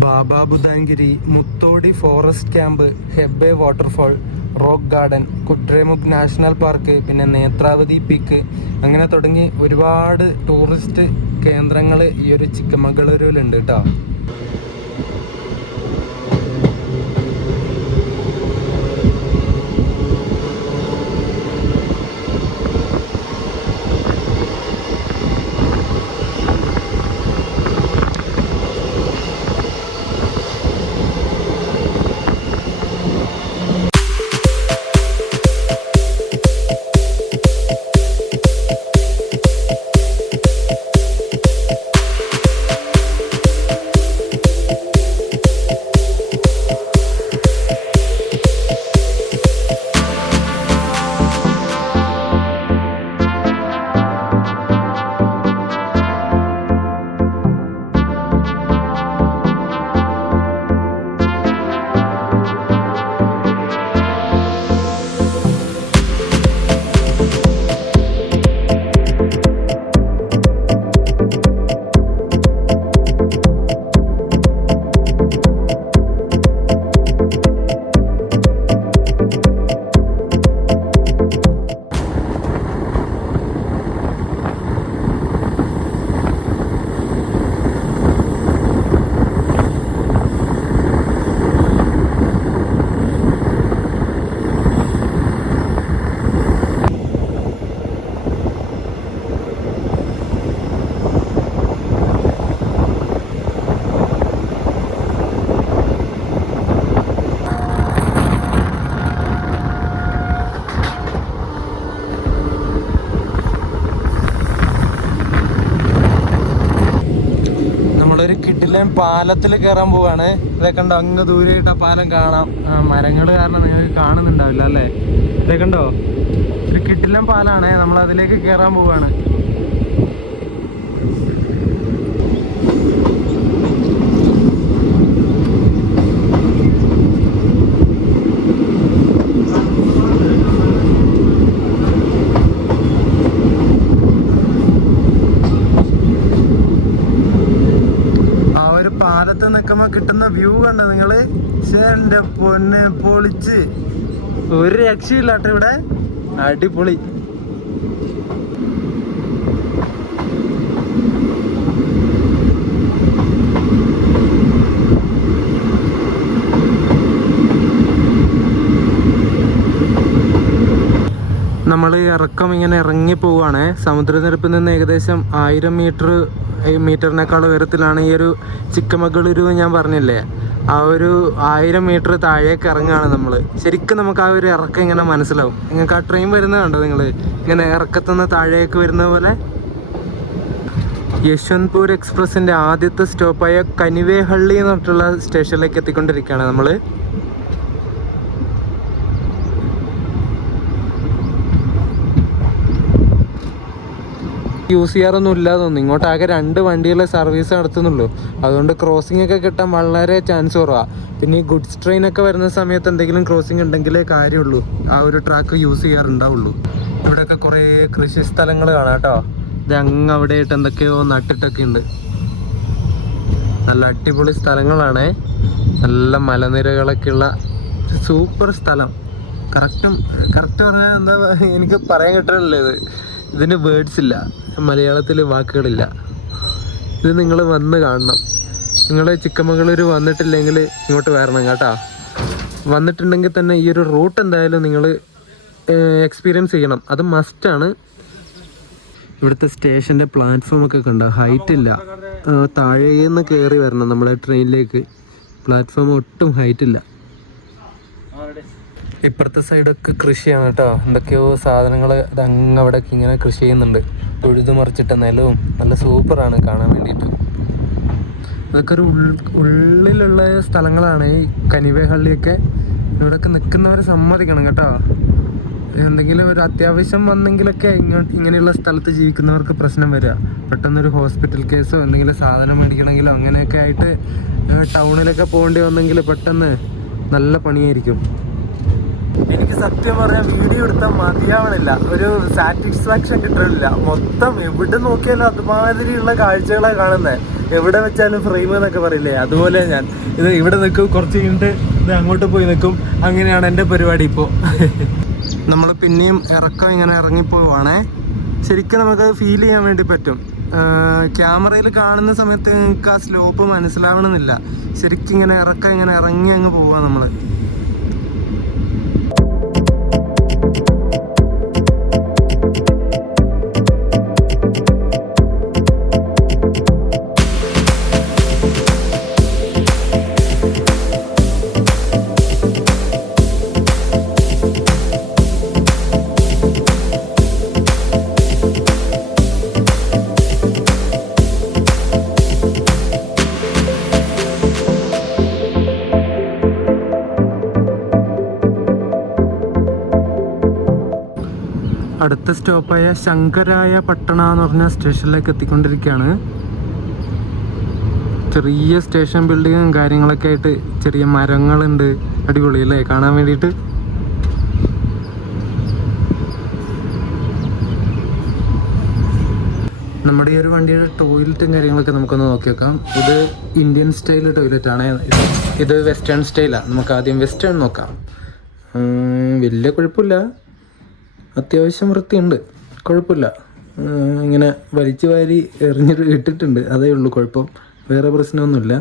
Baba Budangiri, Muthodi forest camp, Hebbe waterfall, rock garden, Kudremukh national park, പിന്നെ നേത്രാവതി പീക്ക്, അങ്ങനെ തുടങ്ങി ഒരുപാട് ടൂറിസ്റ്റ് കേന്ദ്രങ്ങൾ ഈ ഒരു ചിക്കമംഗളൂരുവിലുണ്ട് കേട്ടോ. പാലത്തിൽ കയറാൻ പോവാണ്. ഇതൊക്കെ കണ്ടോ, അങ്ങ് ദൂരെയായിട്ട് ആ പാലം കാണാം. മരങ്ങൾ കാരണം നിങ്ങൾക്ക് കാണുന്നുണ്ടാവില്ല അല്ലേ. ഇതൊക്കെ കണ്ടോ, ഒരു കിടിലൻ പാലാണ്. നമ്മൾ അതിലേക്ക് കയറാൻ പോവാണ്. പാലത്ത് നിൽക്കുമ്പോൾ കിട്ടുന്ന വ്യൂ കണ്ടോ നിങ്ങള്? എന്റെ പൊന്നെ പൊളിച്ച്, ഒരു രക്ഷയില്ല കേട്ടോ ഇവിടെ, അടിപൊളി. നമ്മൾ ഇറക്കം ഇങ്ങനെ ഇറങ്ങി പോവുകയാണ്. സമുദ്രനിരപ്പിൽ നിന്ന് ഏകദേശം 1000 മീറ്ററിനേക്കാൾ ഉയരത്തിലാണ് ഈ ഒരു ചിക്കമംഗളൂരു ഞാൻ പറഞ്ഞില്ലേ. ആ ഒരു 1000 മീറ്റർ താഴേക്ക് ഇറങ്ങുകയാണ് നമ്മൾ. ശരിക്കും നമുക്ക് ആ ഒരു ഇറക്കം ഇങ്ങനെ മനസ്സിലാവും. നിങ്ങൾക്ക് ആ ട്രെയിൻ വരുന്നത് കണ്ടോ നിങ്ങൾ? ഇങ്ങനെ ഇറക്കത്തുനിന്ന് താഴേക്ക് വരുന്ന പോലെ. യശ്വന്ത്പൂർ എക്സ്പ്രസിൻ്റെ ആദ്യത്തെ സ്റ്റോപ്പായ കനിവേഹള്ളി എന്ന് പറഞ്ഞിട്ടുള്ള സ്റ്റേഷനിലേക്ക് എത്തിക്കൊണ്ടിരിക്കുകയാണ് നമ്മൾ. യൂസ് ചെയ്യാറൊന്നും ഇല്ലാതെ തോന്നുന്നു. ഇങ്ങോട്ട് ആകെ 2 വണ്ടികളെ സർവീസ് നടത്തുന്നുള്ളൂ. അതുകൊണ്ട് ക്രോസിംഗ് ഒക്കെ കിട്ടാൻ വളരെ ചാൻസ് കുറവാണ്. പിന്നെ ഈ ഗുഡ്സ് ട്രെയിനൊക്കെ വരുന്ന സമയത്ത് എന്തെങ്കിലും ക്രോസിംഗ് ഉണ്ടെങ്കിലേ കാര്യമുള്ളൂ ആ ഒരു ട്രാക്ക് യൂസ് ചെയ്യാറുണ്ടാവുള്ളൂ. ഇവിടെയൊക്കെ കുറേ കൃഷി സ്ഥലങ്ങൾ കാണാം കേട്ടോ. ഇത് അങ്ങ് അവിടെയായിട്ട് എന്തൊക്കെയോ നട്ടിട്ടൊക്കെ ഉണ്ട്. നല്ല അടിപൊളി സ്ഥലങ്ങളാണ്. നല്ല മലനിരകളൊക്കെ ഉള്ള സൂപ്പർ സ്ഥലം. കറക്റ്റ് പറഞ്ഞാൽ എന്താ എനിക്ക് പറയാൻ കിട്ടണല്ലേ, ഇതിന് വേർഡ്സ് ഇല്ല, മലയാളത്തിൽ വാക്കുകളില്ല. ഇത് നിങ്ങൾ വന്ന് കാണണം. നിങ്ങൾ ചിക്കമംഗളൂരു വന്നിട്ടില്ലെങ്കിൽ ഇങ്ങോട്ട് വരണം കേട്ടോ. വന്നിട്ടുണ്ടെങ്കിൽ തന്നെ ഈ ഒരു റൂട്ട് എന്തായാലും നിങ്ങൾ എക്സ്പീരിയൻസ് ചെയ്യണം, അത് മസ്റ്റാണ്. ഇവിടുത്തെ സ്റ്റേഷൻ്റെ പ്ലാറ്റ്ഫോമൊക്കെ കണ്ടോ, ഹൈറ്റ് ഇല്ല. താഴേന്ന് കയറി വരണം നമ്മളെ ട്രെയിനിലേക്ക്. പ്ലാറ്റ്ഫോം ഒട്ടും ഹൈറ്റ് ഇല്ല. ഇപ്പുറത്തെ സൈഡൊക്കെ കൃഷിയാണ് കേട്ടോ. എന്തൊക്കെയോ സാധനങ്ങൾ അങ്ങ് അവിടെയൊക്കെ ഇങ്ങനെ കൃഷി ചെയ്യുന്നുണ്ട്. ഉഴുതു മറിച്ചിട്ട നിലവും നല്ല സൂപ്പറാണ് കാണാൻ വേണ്ടിയിട്ട്. അതൊക്കെ ഒരു ഉള്ളിലുള്ള സ്ഥലങ്ങളാണ് ഈ കനിവേഹള്ളിയൊക്കെ. ഇവിടെയൊക്കെ നിൽക്കുന്നവർ സമ്മതിക്കണം കേട്ടോ. എന്തെങ്കിലും ഒരു അത്യാവശ്യം വന്നെങ്കിലൊക്കെ ഇങ്ങനെയുള്ള സ്ഥലത്ത് ജീവിക്കുന്നവർക്ക് പ്രശ്നം വരിക. പെട്ടെന്നൊരു ഹോസ്പിറ്റൽ കേസോ എന്തെങ്കിലും സാധനം മേടിക്കണമെങ്കിലോ അങ്ങനെയൊക്കെ ആയിട്ട് ടൗണിലൊക്കെ പോകേണ്ടി വന്നെങ്കിൽ പെട്ടെന്ന് നല്ല പണിയായിരിക്കും. എനിക്ക് സത്യം പറഞ്ഞാൽ വീഡിയോ എടുത്താൽ മതിയാവണില്ല, ഒരു സാറ്റിസ്ഫാക്ഷൻ കിട്ടണില്ല. മൊത്തം എവിടെ നോക്കിയാലും അതുമാതിരിയുള്ള കാഴ്ചകളാണ് കാണുന്നത്. എവിടെ വെച്ചാലും ഫ്രെയിം എന്നൊക്കെ പറയില്ലേ, അതുപോലെ ഞാൻ ഇത് ഇവിടെ നിൽക്കും, കുറച്ച് കഴിഞ്ഞിട്ട് ഇത് അങ്ങോട്ട് പോയി നിൽക്കും. അങ്ങനെയാണ് എൻ്റെ പരിപാടി ഇപ്പോൾ. നമ്മൾ പിന്നെയും ഇറക്കം ഇങ്ങനെ ഇറങ്ങിപ്പോവാണേ. ശരിക്കും നമുക്ക് ഫീൽ ചെയ്യാൻ വേണ്ടി പറ്റും. ക്യാമറയിൽ കാണുന്ന സമയത്ത് നിങ്ങൾക്ക് ആ സ്ലോപ്പ് മനസ്സിലാവണമെന്നില്ല. ശരിക്കും ഇങ്ങനെ ഇറക്കം ഇങ്ങനെ ഇറങ്ങി അങ്ങ് പോവാ നമ്മൾ. അടുത്ത സ്റ്റോപ്പായ ശങ്കരായ പട്ടണ എന്ന് പറഞ്ഞ സ്റ്റേഷനിലേക്ക് എത്തിക്കൊണ്ടിരിക്കുകയാണ്. ചെറിയ സ്റ്റേഷൻ ബിൽഡിങ്ങും കാര്യങ്ങളൊക്കെ ആയിട്ട് ചെറിയ മരങ്ങളുണ്ട്. അടിപൊളി അല്ലേ കാണാൻ വേണ്ടിയിട്ട്. നമ്മുടെ ഈ ഒരു വണ്ടിയുടെ ടോയ്ലറ്റും കാര്യങ്ങളൊക്കെ നമുക്കൊന്ന് നോക്കി വെക്കാം. ഇത് ഇന്ത്യൻ സ്റ്റൈൽ ടോയ്ലറ്റ് ആണ്. ഇത് വെസ്റ്റേൺ സ്റ്റൈലാണ്. നമുക്ക് ആദ്യം വെസ്റ്റേൺ നോക്കാം. വലിയ കുഴപ്പമില്ല, അത്യാവശ്യം വൃത്തിയുണ്ട്, കുഴപ്പമില്ല. ഇങ്ങനെ വലിച്ചു വാരി എറിഞ്ഞിട്ട് ഇട്ടിട്ടുണ്ട്, അതേ ഉള്ളൂ കുഴപ്പം. വേറെ പ്രശ്നമൊന്നുമില്ല,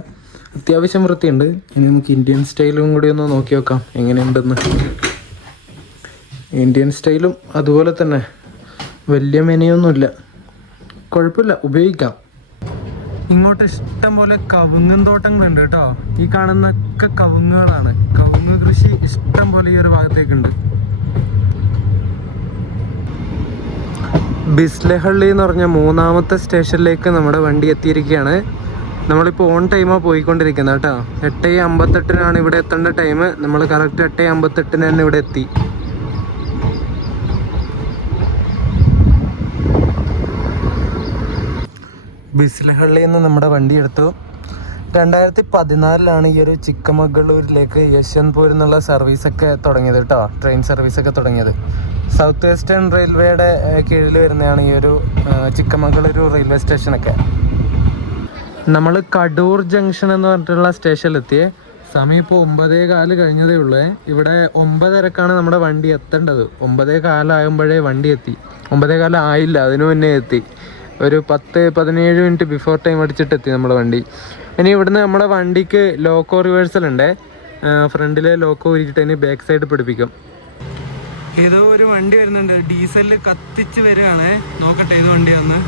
അത്യാവശ്യം വൃത്തിയുണ്ട്. ഇനി നമുക്ക് ഇന്ത്യൻ സ്റ്റൈലും കൂടി ഒന്ന് നോക്കി നോക്കാം എങ്ങനെയുണ്ടെന്ന്. ഇന്ത്യൻ സ്റ്റൈലും അതുപോലെ തന്നെ വലിയ മെനയൊന്നുമില്ല, കുഴപ്പമില്ല, ഉപയോഗിക്കാം. ഇങ്ങോട്ട് ഇഷ്ടം പോലെ കവുങ്ങും തോട്ടങ്ങളുണ്ട് കേട്ടോ. ഈ കാണുന്നൊക്കെ കവുങ്ങുകളാണ്. കവുങ്ങ് കൃഷി ഇഷ്ടം പോലെ ഈ ഒരു ഭാഗത്തേക്കുണ്ട്. ബിസ്ലഹള്ളി എന്ന് പറഞ്ഞ 3ാമത്തെ സ്റ്റേഷനിലേക്ക് നമ്മുടെ വണ്ടി എത്തിയിരിക്കുകയാണ്. നമ്മളിപ്പോൾ ഓൺ ടൈമാണ് പോയിക്കൊണ്ടിരിക്കുന്നത് കേട്ടോ. 8:58 ഇവിടെ എത്തേണ്ട ടൈം. നമ്മൾ കറക്റ്റ് 8:58 തന്നെ ഇവിടെ എത്തി. ബിസ്ലഹള്ളിയിൽ നിന്ന് നമ്മുടെ വണ്ടി എടുത്തു. 2014 ഈ ഒരു ചിക്കമംഗളൂരിലേക്ക് യശ്വന്ത്പൂർ എന്നുള്ള സർവീസൊക്കെ തുടങ്ങിയത് കേട്ടോ. ട്രെയിൻ സർവീസൊക്കെ തുടങ്ങിയത് സൗത്ത് വെസ്റ്റേൺ റെയിൽവേയുടെ കീഴിൽ വരുന്നതാണ് ഈ ഒരു ചിക്കമംഗളൂരു റെയിൽവേ സ്റ്റേഷനൊക്കെ. നമ്മൾ കടൂർ ജംഗ്ഷൻ എന്ന് പറഞ്ഞിട്ടുള്ള സ്റ്റേഷനിലെത്തിയേ. സമയം ഇപ്പോൾ 9:15 കഴിഞ്ഞതേ ഉള്ളൂ. ഇവിടെ 9:30ക്കാണ് നമ്മുടെ വണ്ടി എത്തേണ്ടത്. 9:15 വണ്ടി എത്തി. 9:15 ആയില്ല, അതിനു മുന്നേ എത്തി. ഒരു 10-17 മിനിറ്റ് ബിഫോർ ടൈം അടിച്ചിട്ട് എത്തി നമ്മുടെ വണ്ടി. ഇനി ഇവിടുന്ന് നമ്മുടെ വണ്ടിക്ക് ലോക്കോ റിവേഴ്സൽ ഉണ്ട്. ഫ്രണ്ടിലെ ലോക്കോ ഊരിയിട്ട് ഇനി ബാക്ക് സൈഡ് പിടിപ്പിക്കും. ഏതോ ഒരു വണ്ടി വരുന്നുണ്ട്, ഡീസലിൽ കത്തിച്ച് വരികയാണ്. നോക്കട്ടെ ഏത് വണ്ടിയാന്ന്.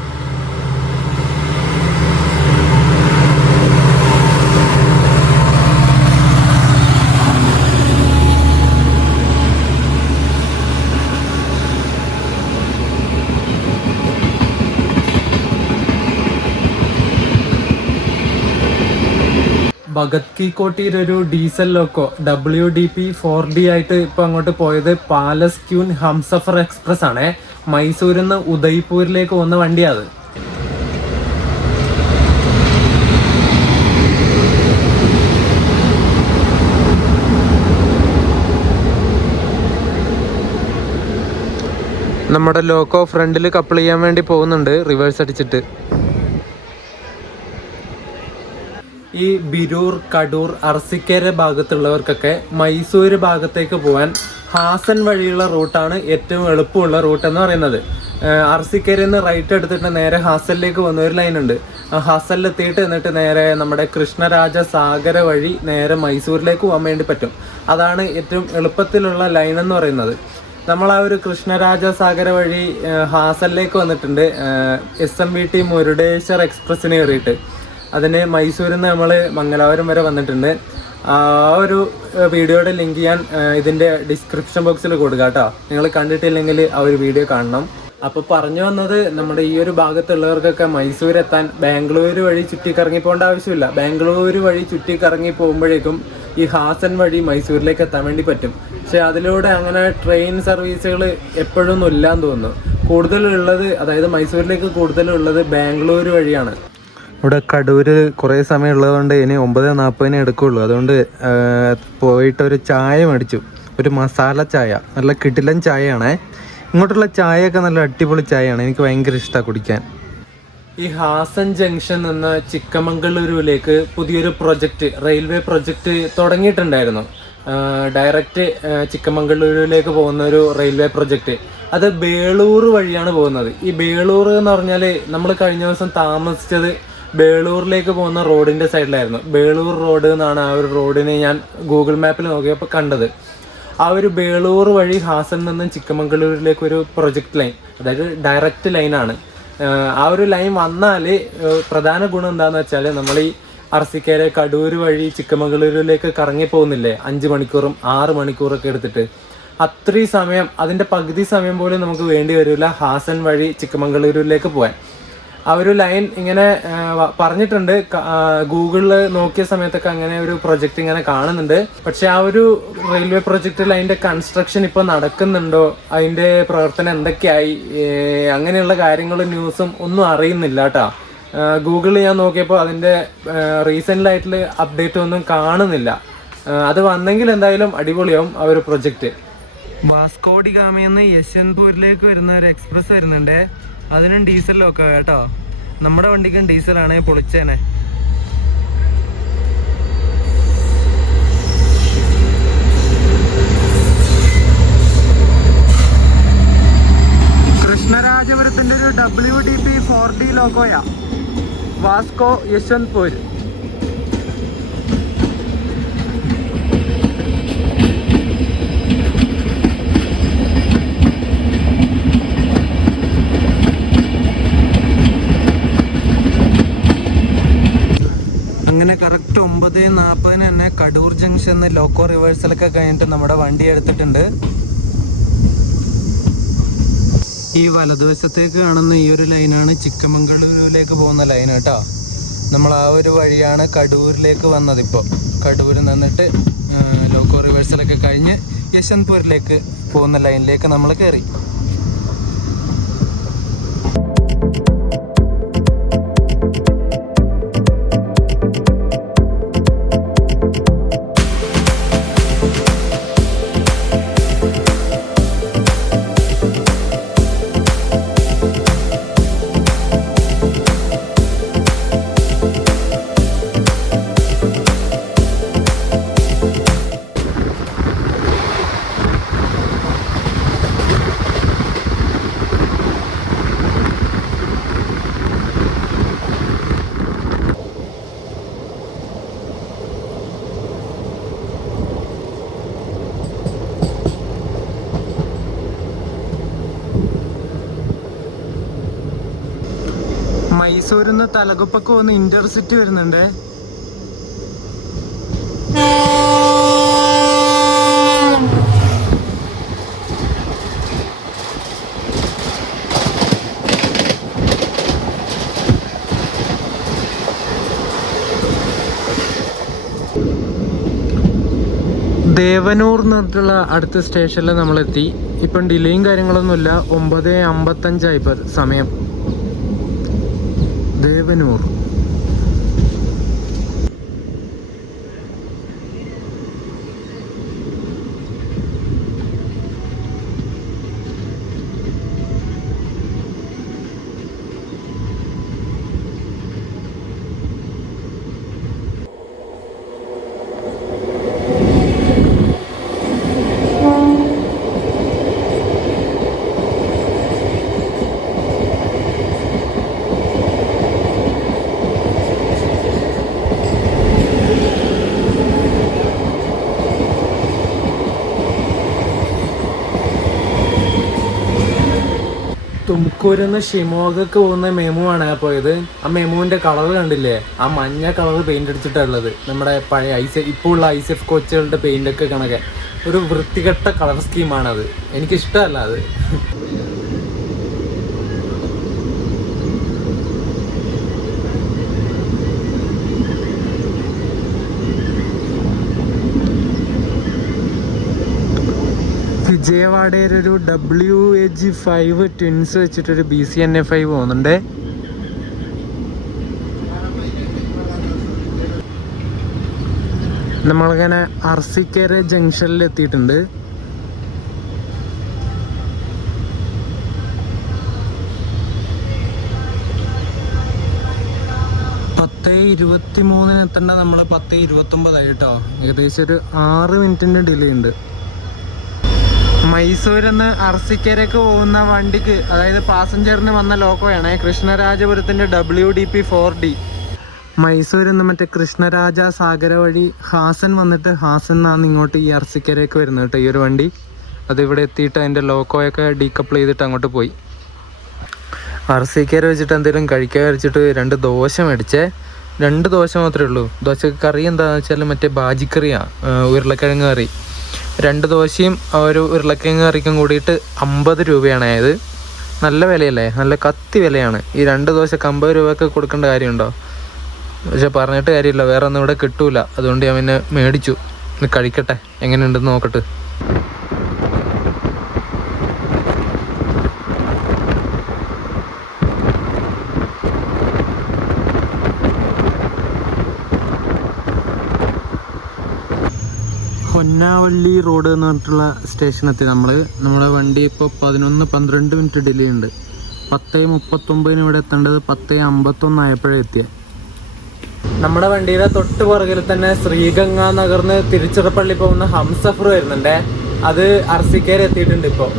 ഭഗത് കി കോട്ടിയിലൊരു ഡീസൽ ലോക്കോ WDP 4D ആയിട്ട് ഇപ്പൊ അങ്ങോട്ട് പോയത് പാലസ് ക്യൂൻ ഹംസഫർ എക്സ്പ്രസ് ആണ്. മൈസൂരിൽ നിന്ന് ഉദയ്പൂരിലേക്ക് പോകുന്ന വണ്ടിയാണ്. നമ്മുടെ ലോക്കോ ഫ്രണ്ടിൽ കപ്പിൾ ചെയ്യാൻ വേണ്ടി പോകുന്നുണ്ട്, റിവേഴ്സ് അടിച്ചിട്ട്. ഈ ബിരൂർ, കടൂർ, അർസിക്കേര ഭാഗത്തുള്ളവർക്കൊക്കെ മൈസൂർ ഭാഗത്തേക്ക് പോകാൻ ഹാസൻ വഴിയുള്ള റൂട്ടാണ് ഏറ്റവും എളുപ്പമുള്ള റൂട്ട് എന്ന് പറയുന്നത്. അർസിക്കേരയിൽ നിന്ന് റൈറ്റ് എടുത്തിട്ട് നേരെ ഹാസനിലേക്ക് പോകുന്ന ഒരു ലൈനുണ്ട്. ഹാസനിലെത്തിയിട്ട് എന്നിട്ട് നേരെ നമ്മുടെ കൃഷ്ണരാജ സാഗര വഴി നേരെ മൈസൂരിലേക്ക് പോകാൻ വേണ്ടി പറ്റും. അതാണ് ഏറ്റവും എളുപ്പത്തിലുള്ള ലൈൻ എന്ന് പറയുന്നത്. നമ്മൾ ആ ഒരു കൃഷ്ണരാജ സാഗര വഴി ഹാസനിലേക്ക് വന്നിട്ടുണ്ട്. SMBT മുരുടേശ്വർ എക്സ്പ്രസ്സിന് കയറിയിട്ട്. അതിന് മൈസൂരിൽ നിന്ന് നമ്മൾ മംഗലാപുരം വരെ വന്നിട്ടുണ്ട്. ആ ഒരു വീഡിയോയുടെ ലിങ്ക് ഞാൻ ഇതിൻ്റെ ഡിസ്ക്രിപ്ഷൻ ബോക്സിൽ കൊടുക്കാം കേട്ടോ. നിങ്ങൾ കണ്ടിട്ടില്ലെങ്കിൽ ആ ഒരു വീഡിയോ കാണണം. അപ്പോൾ പറഞ്ഞു വന്നത്, നമ്മുടെ ഈ ഒരു ഭാഗത്തുള്ളവർക്കൊക്കെ മൈസൂർ എത്താൻ ബാംഗ്ലൂർ വഴി ചുറ്റിക്കറങ്ങി പോകേണ്ട ആവശ്യമില്ല. ബാംഗ്ലൂർ വഴി ചുറ്റിക്കറങ്ങി പോകുമ്പോഴേക്കും ഈ ഹാസൻ വഴി മൈസൂരിലേക്ക് എത്താൻ വേണ്ടി പറ്റും. പക്ഷെ അതിലൂടെ അങ്ങനെ ട്രെയിൻ സർവീസുകൾ എപ്പോഴൊന്നും ഇല്ലാന്ന് തോന്നുന്നു. കൂടുതലുള്ളത്, അതായത് മൈസൂരിലേക്ക് കൂടുതലുള്ളത് ബാംഗ്ലൂർ വഴിയാണ്. ഇവിടെ കടൂർ കുറേ സമയം ഉള്ളതുകൊണ്ട് ഇനി 9:40 എടുക്കുള്ളൂ. അതുകൊണ്ട് പോയിട്ടൊരു ചായ മേടിച്ചു, ഒരു മസാല ചായ. നല്ല കിടിലൻ ചായയാണേ. ഇങ്ങോട്ടുള്ള ചായയൊക്കെ നല്ല അടിപൊളി ചായയാണ്, എനിക്ക് ഭയങ്കര ഇഷ്ടമാണ് കുടിക്കാൻ. ഈ ഹാസൻ ജംഗ്ഷൻ എന്ന ചിക്കമംഗളൂരുവിലേക്ക് പുതിയൊരു പ്രൊജക്റ്റ്, റെയിൽവേ പ്രൊജക്റ്റ് തുടങ്ങിയിട്ടുണ്ടായിരുന്നു. ഡയറക്റ്റ് ചിക്കമംഗളൂരുവിലേക്ക് പോകുന്ന ഒരു റെയിൽവേ പ്രൊജക്റ്റ്. അത് ബേളൂർ വഴിയാണ് പോകുന്നത്. ഈ ബേളൂർ എന്ന് പറഞ്ഞാൽ നമ്മൾ കഴിഞ്ഞ ദിവസം താമസിച്ചത് ബേളൂരിലേക്ക് പോകുന്ന റോഡിൻ്റെ സൈഡിലായിരുന്നു. ബേളൂർ റോഡ് എന്നാണ് ആ ഒരു റോഡിനെ ഞാൻ ഗൂഗിൾ മാപ്പിൽ നോക്കിയപ്പോൾ കണ്ടത്. ആ ഒരു ബേളൂർ വഴി ഹാസനിൽ നിന്നും ചിക്കമംഗളൂരിലേക്ക് ഒരു പ്രൊജക്റ്റ് ലൈൻ, അതായത് ഡയറക്റ്റ് ലൈനാണ്. ആ ഒരു ലൈൻ വന്നാൽ പ്രധാന ഗുണം എന്താണെന്ന് വെച്ചാൽ, നമ്മൾ ഈ അർസിക്കേര, കടൂർ വഴി ചിക്കമംഗളൂരിലേക്ക് കറങ്ങി പോകുന്നില്ലേ 5 മണിക്കൂറും 6 മണിക്കൂറൊക്കെ എടുത്തിട്ട്, അത്രയും സമയം, അതിൻ്റെ പകുതി സമയം പോലും നമുക്ക് വേണ്ടി വരില്ല ഹാസൻ വഴി ചിക്കമംഗളൂരിലേക്ക് പോകാൻ. ആ ഒരു ലൈൻ ഇങ്ങനെ പറഞ്ഞിട്ടുണ്ട്. ഗൂഗിളിൽ നോക്കിയ സമയത്തൊക്കെ അങ്ങനെ ഒരു പ്രൊജക്റ്റ് ഇങ്ങനെ കാണുന്നുണ്ട്. പക്ഷെ ആ ഒരു റെയിൽവേ പ്രൊജക്റ്റിൽ അതിൻ്റെ കൺസ്ട്രക്ഷൻ ഇപ്പോൾ നടക്കുന്നുണ്ടോ, അതിൻ്റെ പ്രവർത്തനം എന്തൊക്കെയായി, അങ്ങനെയുള്ള കാര്യങ്ങളും ന്യൂസും ഒന്നും അറിയുന്നില്ല കേട്ടോ. ഗൂഗിളിൽ ഞാൻ നോക്കിയപ്പോൾ അതിൻ്റെ റീസെൻ്റായിട്ടുള്ള അപ്ഡേറ്റ് ഒന്നും കാണുന്നില്ല. അത് വന്നെങ്കിൽ എന്തായാലും അടിപൊളിയാവും ആ ഒരു പ്രൊജക്റ്റ്. വാസ്കോ ഡി ഗാമയിൽ നിന്ന് യശ്വന്ത്പൂരിലേക്ക് വരുന്ന ഒരു എക്സ്പ്രസ് വരുന്നുണ്ട്. അതിനും ഡീസലൊക്കെ കേട്ടോ. നമ്മുടെ വണ്ടിക്കും ഡീസലാണ്, പൊളിച്ചേനെ. കൃഷ്ണരാജപുരത്തിൻ്റെ ഒരു WDP 4D ലോക്കോയാ, വാസ്കോ യശ്വന്ത്പൂർ. അങ്ങനെ കറക്റ്റ് 9:40 തന്നെ കടൂർ ജംഗ്ഷൻ ലോക്കോ റിവേഴ്സലൊക്കെ കഴിഞ്ഞിട്ട് നമ്മുടെ വണ്ടി എടുത്തിട്ടുണ്ട്. ഈ വലതുവശത്തേക്ക് കാണുന്ന ഈ ഒരു ലൈനാണ് ചിക്കമംഗളൂരുവിലേക്ക് പോകുന്ന ലൈൻ കേട്ടോ. നമ്മൾ ആ ഒരു വഴിയാണ് കടൂരിലേക്ക് വന്നത്. ഇപ്പോൾ കടൂരിൽ നിന്നിട്ട് ലോക്കോ റിവേഴ്സലൊക്കെ കഴിഞ്ഞ് യശ്വന്ത്പൂരിലേക്ക് പോകുന്ന ലൈനിലേക്ക് നമ്മൾ കയറി. മൈസൂരിൽ നിന്ന് തലകുപ്പൊക്കെ വന്ന് ഇന്റർസിറ്റി വരുന്നുണ്ട്. ദേവനൂർ എന്ന് പറഞ്ഞിട്ടുള്ള അടുത്ത സ്റ്റേഷനിൽ നമ്മളെത്തി. ഇപ്പം ഡിലേയും കാര്യങ്ങളൊന്നുമില്ല. 9:55 ഇപ്പം സമയം. ദേവനൂർ. തുംകൂരിന്ന് ഷിമോഗക്ക് പോകുന്ന മെമുവാണ് പോയത്. ആ മെമുവിന്റെ കളർ കണ്ടില്ലേ? ആ മഞ്ഞ കളർ പെയിന്റ് അടിച്ചിട്ടുള്ളത്. നമ്മുടെ പഴയ ഇപ്പോൾ ഉള്ള ICF കോച്ചുകളുടെ പെയിന്റ് ഒക്കെ കണക്കെ ഒരു വൃത്തികെട്ട കളർ സ്കീമാണത്. എനിക്കിഷ്ടമല്ല അത്. വിജയവാഡയിൽ ഒരു WAG5 ട്വിൻസ് വെച്ചിട്ടൊരു BCNA5 പോകുന്നുണ്ട്. നമ്മളിങ്ങനെ അർസിക്കര ജംഗ്ഷനിൽ എത്തിയിട്ടുണ്ട്. എത്തേണ്ട നമ്മൾ 10:29 കേട്ടോ. ഏകദേശം ഒരു 6 മിനിറ്റിന്റെ ഡിലേ ഉണ്ട്. മൈസൂരിൽ നിന്ന് അർസിക്കരക്ക് പോകുന്ന വണ്ടിക്ക്, അതായത് പാസഞ്ചറിന് വന്ന ലോക്കോയാണ് കൃഷ്ണരാജപുരത്തിന്റെ WDP4D. മൈസൂരിൽ നിന്ന് മറ്റേ കൃഷ്ണരാജ സാഗര വഴി ഹാസൻ വന്നിട്ട് ഹാസൻ നിന്നാണ് ഇങ്ങോട്ട് ഈ അർസിക്കരയ്ക്ക് വരുന്നത് കേട്ടോ ഈ ഒരു വണ്ടി. അതിവിടെ എത്തിയിട്ട് അതിൻ്റെ ലോക്കോയൊക്കെ ഡീകപ്പിൾ ചെയ്തിട്ട് അങ്ങോട്ട് പോയി. അർസിക്കര വെച്ചിട്ട് എന്തെങ്കിലും കഴിക്കാൻ വെച്ചിട്ട് 2 ദോശ മേടിച്ചേ. 2 ദോശ മാത്രമേ ഉള്ളൂ. ദോശക്ക് കറി എന്താണെന്ന് വെച്ചാൽ മറ്റേ ബാജിക്കറിയാണ്, ഉരുളക്കിഴങ്ങ് കറി. 2 ദോശയും ഒരു ഉരുളക്കിഴങ്ങ് കറിക്കും കൂടിയിട്ട് 50 രൂപയാണ് ആയത്. നല്ല വിലയല്ലേ? നല്ല കത്തി വിലയാണ്. ഈ 2 ദോശക്ക് 50 രൂപയൊക്കെ കൊടുക്കേണ്ട കാര്യമുണ്ടോ? പക്ഷെ പറഞ്ഞിട്ട് കാര്യമില്ല, വേറെ ഒന്നും ഇവിടെ കിട്ടൂല. അതുകൊണ്ട് ഞാൻ പിന്നെ മേടിച്ചു. കഴിക്കട്ടെ, എങ്ങനെയുണ്ടെന്ന് നോക്കട്ടെ. പൊന്നാവള്ളി റോഡ് എന്ന് പറഞ്ഞിട്ടുള്ള സ്റ്റേഷനെത്തി നമ്മുടെ വണ്ടി ഇപ്പോൾ 11-12 മിനിറ്റ് ഡിലേ ഉണ്ട്. 10:39 ഇവിടെ എത്തേണ്ടത് 10:51 ആയപ്പോഴേ എത്തിയത്. നമ്മുടെ വണ്ടിയുടെ തൊട്ട് പുറകിൽ തന്നെ ശ്രീഗംഗാ നഗർന്ന് തിരുച്ചിറപ്പള്ളി പോകുന്ന ഹംസഫർ വരുന്നുണ്ടേ. അത് അർസിക്കര എത്തിയിട്ടുണ്ട് ഇപ്പോൾ.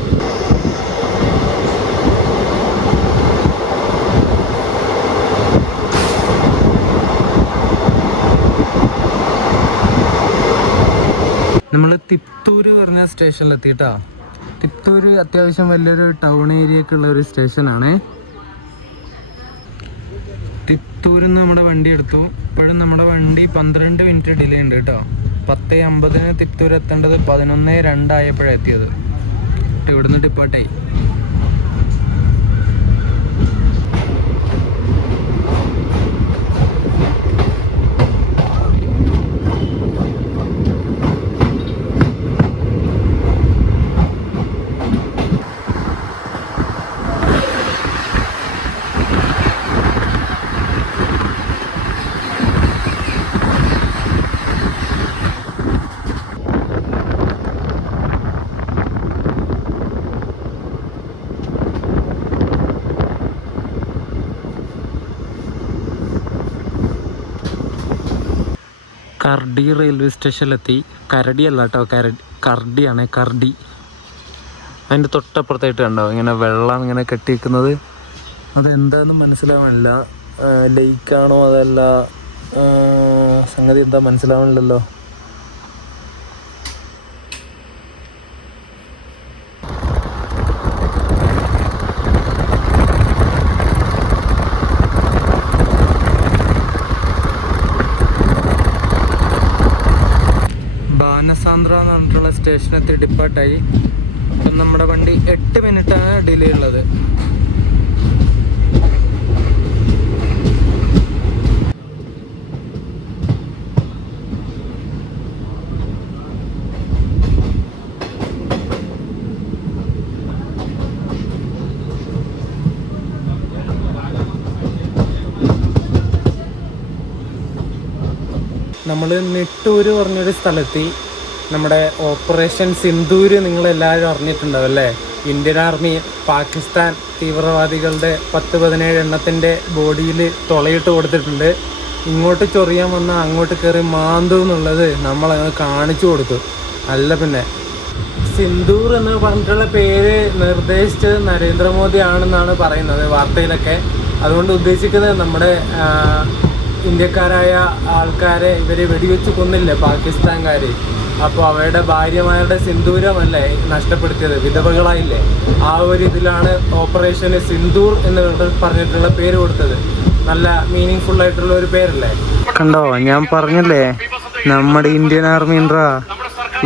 നമ്മൾ തിപ്തൂര് പറഞ്ഞ സ്റ്റേഷനിലെത്തിയിട്ടാ. തിപ്തൂര് അത്യാവശ്യം വലിയൊരു ടൗൺ ഏരിയയൊക്കെ ഉള്ള ഒരു സ്റ്റേഷനാണ്. തിപ്തൂരിൽ നിന്ന് നമ്മുടെ വണ്ടി എടുത്തു. ഇപ്പോഴും നമ്മുടെ വണ്ടി 12 മിനിറ്റ് ഡിലേ ഉണ്ട് കേട്ടോ. 10:50 തിപ്തൂർ എത്തേണ്ടത് 11:02 ആയപ്പോഴാണ് എത്തിയത്. ഇവിടുന്ന് ഡിപ്പാർട്ടായി. കർഡി റെയിൽവേ സ്റ്റേഷനിലെത്തി. കരടി അല്ല കേട്ടോ, കർഡിയാണ്. കർഡി. അതിൻ്റെ തൊട്ടപ്പുറത്തായിട്ട് കണ്ടോ ഇങ്ങനെ വെള്ളം ഇങ്ങനെ കെട്ടിയിരിക്കുന്നത്. അതെന്താണെന്ന് മനസ്സിലാവണില്ല. ലേക്കാണോ അതല്ല സംഗതി എന്താ മനസ്സിലാവണില്ലല്ലോ. സ്റ്റേഷനെത്തി ഡിപ്പാർട്ടായി. അപ്പം നമ്മുടെ വണ്ടി 8 മിനിറ്റാണ് ഡിലേ ഉള്ളത്. നമ്മൾ നെട്ടൂര് പറഞ്ഞൊരു സ്ഥലത്തി. നമ്മുടെ ഓപ്പറേഷൻ സിന്ദൂര് നിങ്ങളെല്ലാവരും അറിഞ്ഞിട്ടുണ്ടാവും അല്ലേ? ഇന്ത്യൻ ആർമി പാകിസ്ഥാൻ തീവ്രവാദികളുടെ 10-17 എണ്ണത്തിൻ്റെ ബോഡിയിൽ തുളയിട്ട് കൊടുത്തിട്ടുണ്ട്. ഇങ്ങോട്ട് ചൊറിയാൻ വന്നാൽ അങ്ങോട്ട് കയറി മാന്തു എന്നുള്ളത് നമ്മളങ്ങ് കാണിച്ചു കൊടുത്തു. അല്ല പിന്നെ സിന്ദൂർ എന്ന് പറഞ്ഞിട്ടുള്ള പേര് നിർദ്ദേശിച്ചത് നരേന്ദ്രമോദി ആണെന്നാണ് പറയുന്നത് വാർത്തയിലൊക്കെ. അതുകൊണ്ട് ഉദ്ദേശിക്കുന്നത് നമ്മുടെ ഇന്ത്യക്കാരായ ആൾക്കാരെ ഇവർ വെടിവെച്ച് കൊന്നില്ലേ പാകിസ്ഥാൻകാർ. അപ്പോൾ അവരുടെ ഭാര്യമാരുടെ സിന്ദൂരമല്ലേ നഷ്ടപ്പെടുത്തിയത്, വിധവകളായില്ലേ. ആ ഒരു ഇതിലാണ് ഓപ്പറേഷന് സിന്ദൂർ എന്ന് പറഞ്ഞിട്ടുള്ള പേര് കൊടുത്തത്. നല്ല മീനിങ് ഫുൾ ആയിട്ടുള്ള ഒരു പേരല്ലേ. കണ്ടോ, ഞാൻ പറഞ്ഞല്ലേ നമ്മുടെ ഇന്ത്യൻ ആർമി ഉണ്ടാ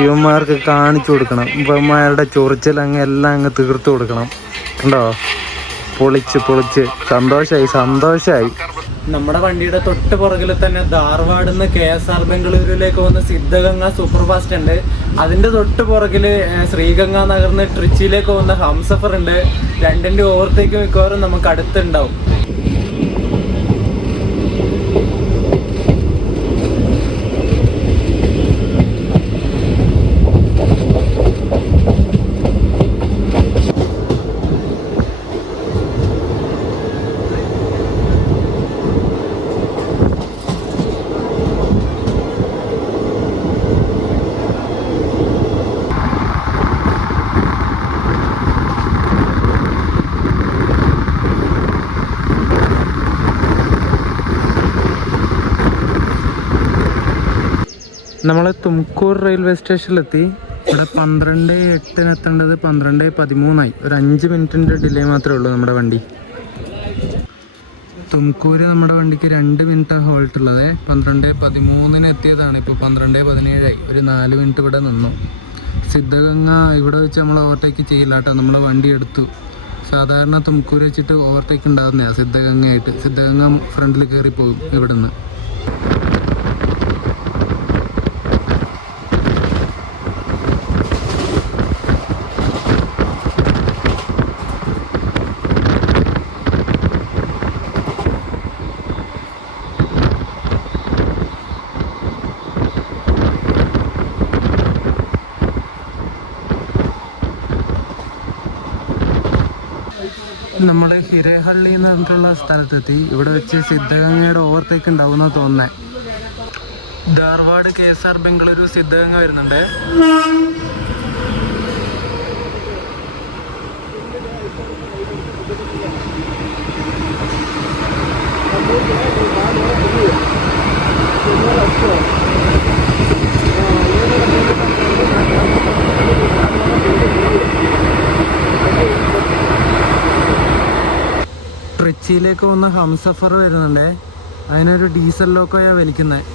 യുവന്മാർക്ക് കാണിച്ചു കൊടുക്കണം. ഇവന്മാരുടെ ചൊറിച്ചൽ എല്ലാം അങ്ങ് തീർത്തു കൊടുക്കണം. കണ്ടോ, പൊളിച്ച് സന്തോഷായി. നമ്മുടെ വണ്ടിയുടെ തൊട്ട് പുറകിൽ തന്നെ ധാർവാഡിൽ നിന്ന് KSR ബംഗളൂരുവിലേക്ക് വന്ന സിദ്ധഗംഗ സൂപ്പർ ഫാസ്റ്റ് ഉണ്ട്. അതിൻ്റെ തൊട്ട് പുറകിൽ ശ്രീഗംഗാ നഗറിന് ട്രിച്ചിയിലേക്ക് വന്ന ഹംസഫർ ഉണ്ട്. രണ്ടിൻ്റെ ഓവർടേക്ക് മിക്കവാറും നമുക്ക് അടുത്തുണ്ടാവും. നമ്മൾ തുംകൂർ റെയിൽവേ സ്റ്റേഷനിലെത്തി. ഇവിടെ 12:08 എത്തേണ്ടത് 12:13 ഒരു 5 മിനിറ്റിൻ്റെ ഡിലേ മാത്രമേ ഉള്ളൂ നമ്മുടെ വണ്ടി. തുംകൂര് നമ്മുടെ വണ്ടിക്ക് 2 മിനിറ്റാണ് ഹോൾട്ട് ഉള്ളത്. 12:13 എത്തിയതാണ്, ഇപ്പോൾ 12:17 ഒരു 4 മിനിറ്റ് ഇവിടെ നിന്നു. സിദ്ധഗംഗ ഇവിടെ വെച്ച് നമ്മൾ ഓവർടേക്ക് ചെയ്യില്ല കേട്ടോ, നമ്മൾ വണ്ടി എടുത്തു. സാധാരണ തുംകൂര് വെച്ചിട്ട് ഓവർടേക്ക് ഉണ്ടാകുന്നതാണ് സിദ്ധഗംഗയായിട്ട്. സിദ്ധഗംഗ ഫ്രണ്ടിൽ കയറി പോകും ഇവിടുന്ന്. നമ്മൾ ഹിരേഹള്ളി എന്ന് പറഞ്ഞിട്ടുള്ള സ്ഥലത്തെത്തി. ഇവിടെ വെച്ച് സിദ്ധഗംഗയുടെ ഓവർടേക്ക് ഉണ്ടാവുമെന്ന് തോന്നുന്നത്. ധാർവാഡ് KSR ബംഗളൂരു സിദ്ധഗംഗ വരുന്നുണ്ട്. ട്രിച്ചിയിലേക്ക് വന്ന ഹംസഫർ വരുന്നുണ്ട്. അതിനൊരു ഡീസൽ ലോക്കോയാണ് വലിക്കുന്നത്.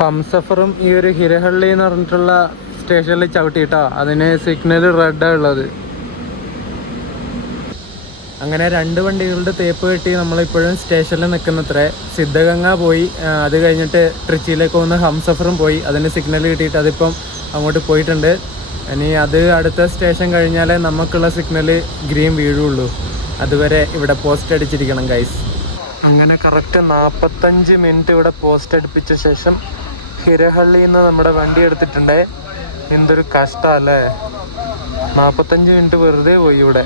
ഹംസഫറും ഈ ഒരു ഹിരഹള്ളി എന്ന് പറഞ്ഞിട്ടുള്ള സ്റ്റേഷനിൽ ചവിട്ടിയിട്ടോ, അതിന് സിഗ്നൽ റെഡാണ് ഉള്ളത്. അങ്ങനെ 2 വണ്ടികളുടെ തേപ്പ് കെട്ടി നമ്മളിപ്പോഴും സ്റ്റേഷനിൽ നിൽക്കുന്നത്രേ. സിദ്ധഗംഗ പോയി, അത് കഴിഞ്ഞിട്ട് ട്രിച്ചിയിലേക്ക് വന്ന് ഹംസഫറും പോയി. അതിന് സിഗ്നൽ കിട്ടിയിട്ട് അതിപ്പം അങ്ങോട്ട് പോയിട്ടുണ്ട്. ഇനി അത് അടുത്ത സ്റ്റേഷൻ കഴിഞ്ഞാലേ നമുക്കുള്ള സിഗ്നൽ ഗ്രീൻ വീഴുള്ളൂ. അതുവരെ ഇവിടെ പോസ്റ്റ് അടിച്ചിരിക്കണം ഗൈസ്. അങ്ങനെ കറക്റ്റ് 45 മിനിറ്റ് ഇവിടെ പോസ്റ്റ് അടുപ്പിച്ച ശേഷം ഹിരഹള്ളിയിൽ നിന്ന് നമ്മുടെ വണ്ടി എടുത്തിട്ടുണ്ട്. എന്തൊരു കഷ്ടമല്ലേ, 45 മിനിറ്റ് വെറുതെ പോയി ഇവിടെ.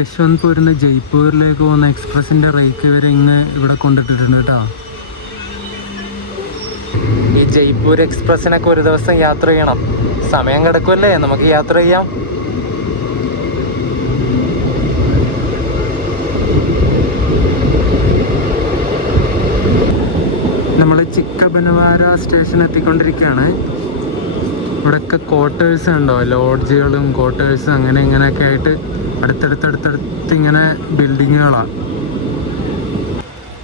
യശ്വന്ത്പൂരിൽ നിന്ന് ജയ്പൂരിലേക്ക് പോകുന്ന എക്സ്പ്രസിൻ്റെ റേക്ക് വരെ ഇങ്ങ് ഇവിടെ കൊണ്ടിട്ടിട്ടുണ്ട് കേട്ടോ. ഈ ജയ്പൂർ എക്സ്പ്രസ്സിനൊക്കെ ഒരു ദിവസം യാത്ര ചെയ്യണം. സമയം കിടക്കുമല്ലേ, നമുക്ക് യാത്ര ചെയ്യാം. നമ്മൾ ചിക്കബനവാര സ്റ്റേഷൻ എത്തിക്കൊണ്ടിരിക്കുകയാണ്. ഇവിടെയൊക്കെ ക്വാർട്ടേഴ്സ് ഉണ്ടോ, ലോഡ്ജുകളും ക്വാർട്ടേഴ്സും അങ്ങനെ ഇങ്ങനെയൊക്കെ ആയിട്ട് അടുത്തടുത്തടുത്തടുത്ത് ഇങ്ങനെ ബിൽഡിങ്ങുകളാണ്.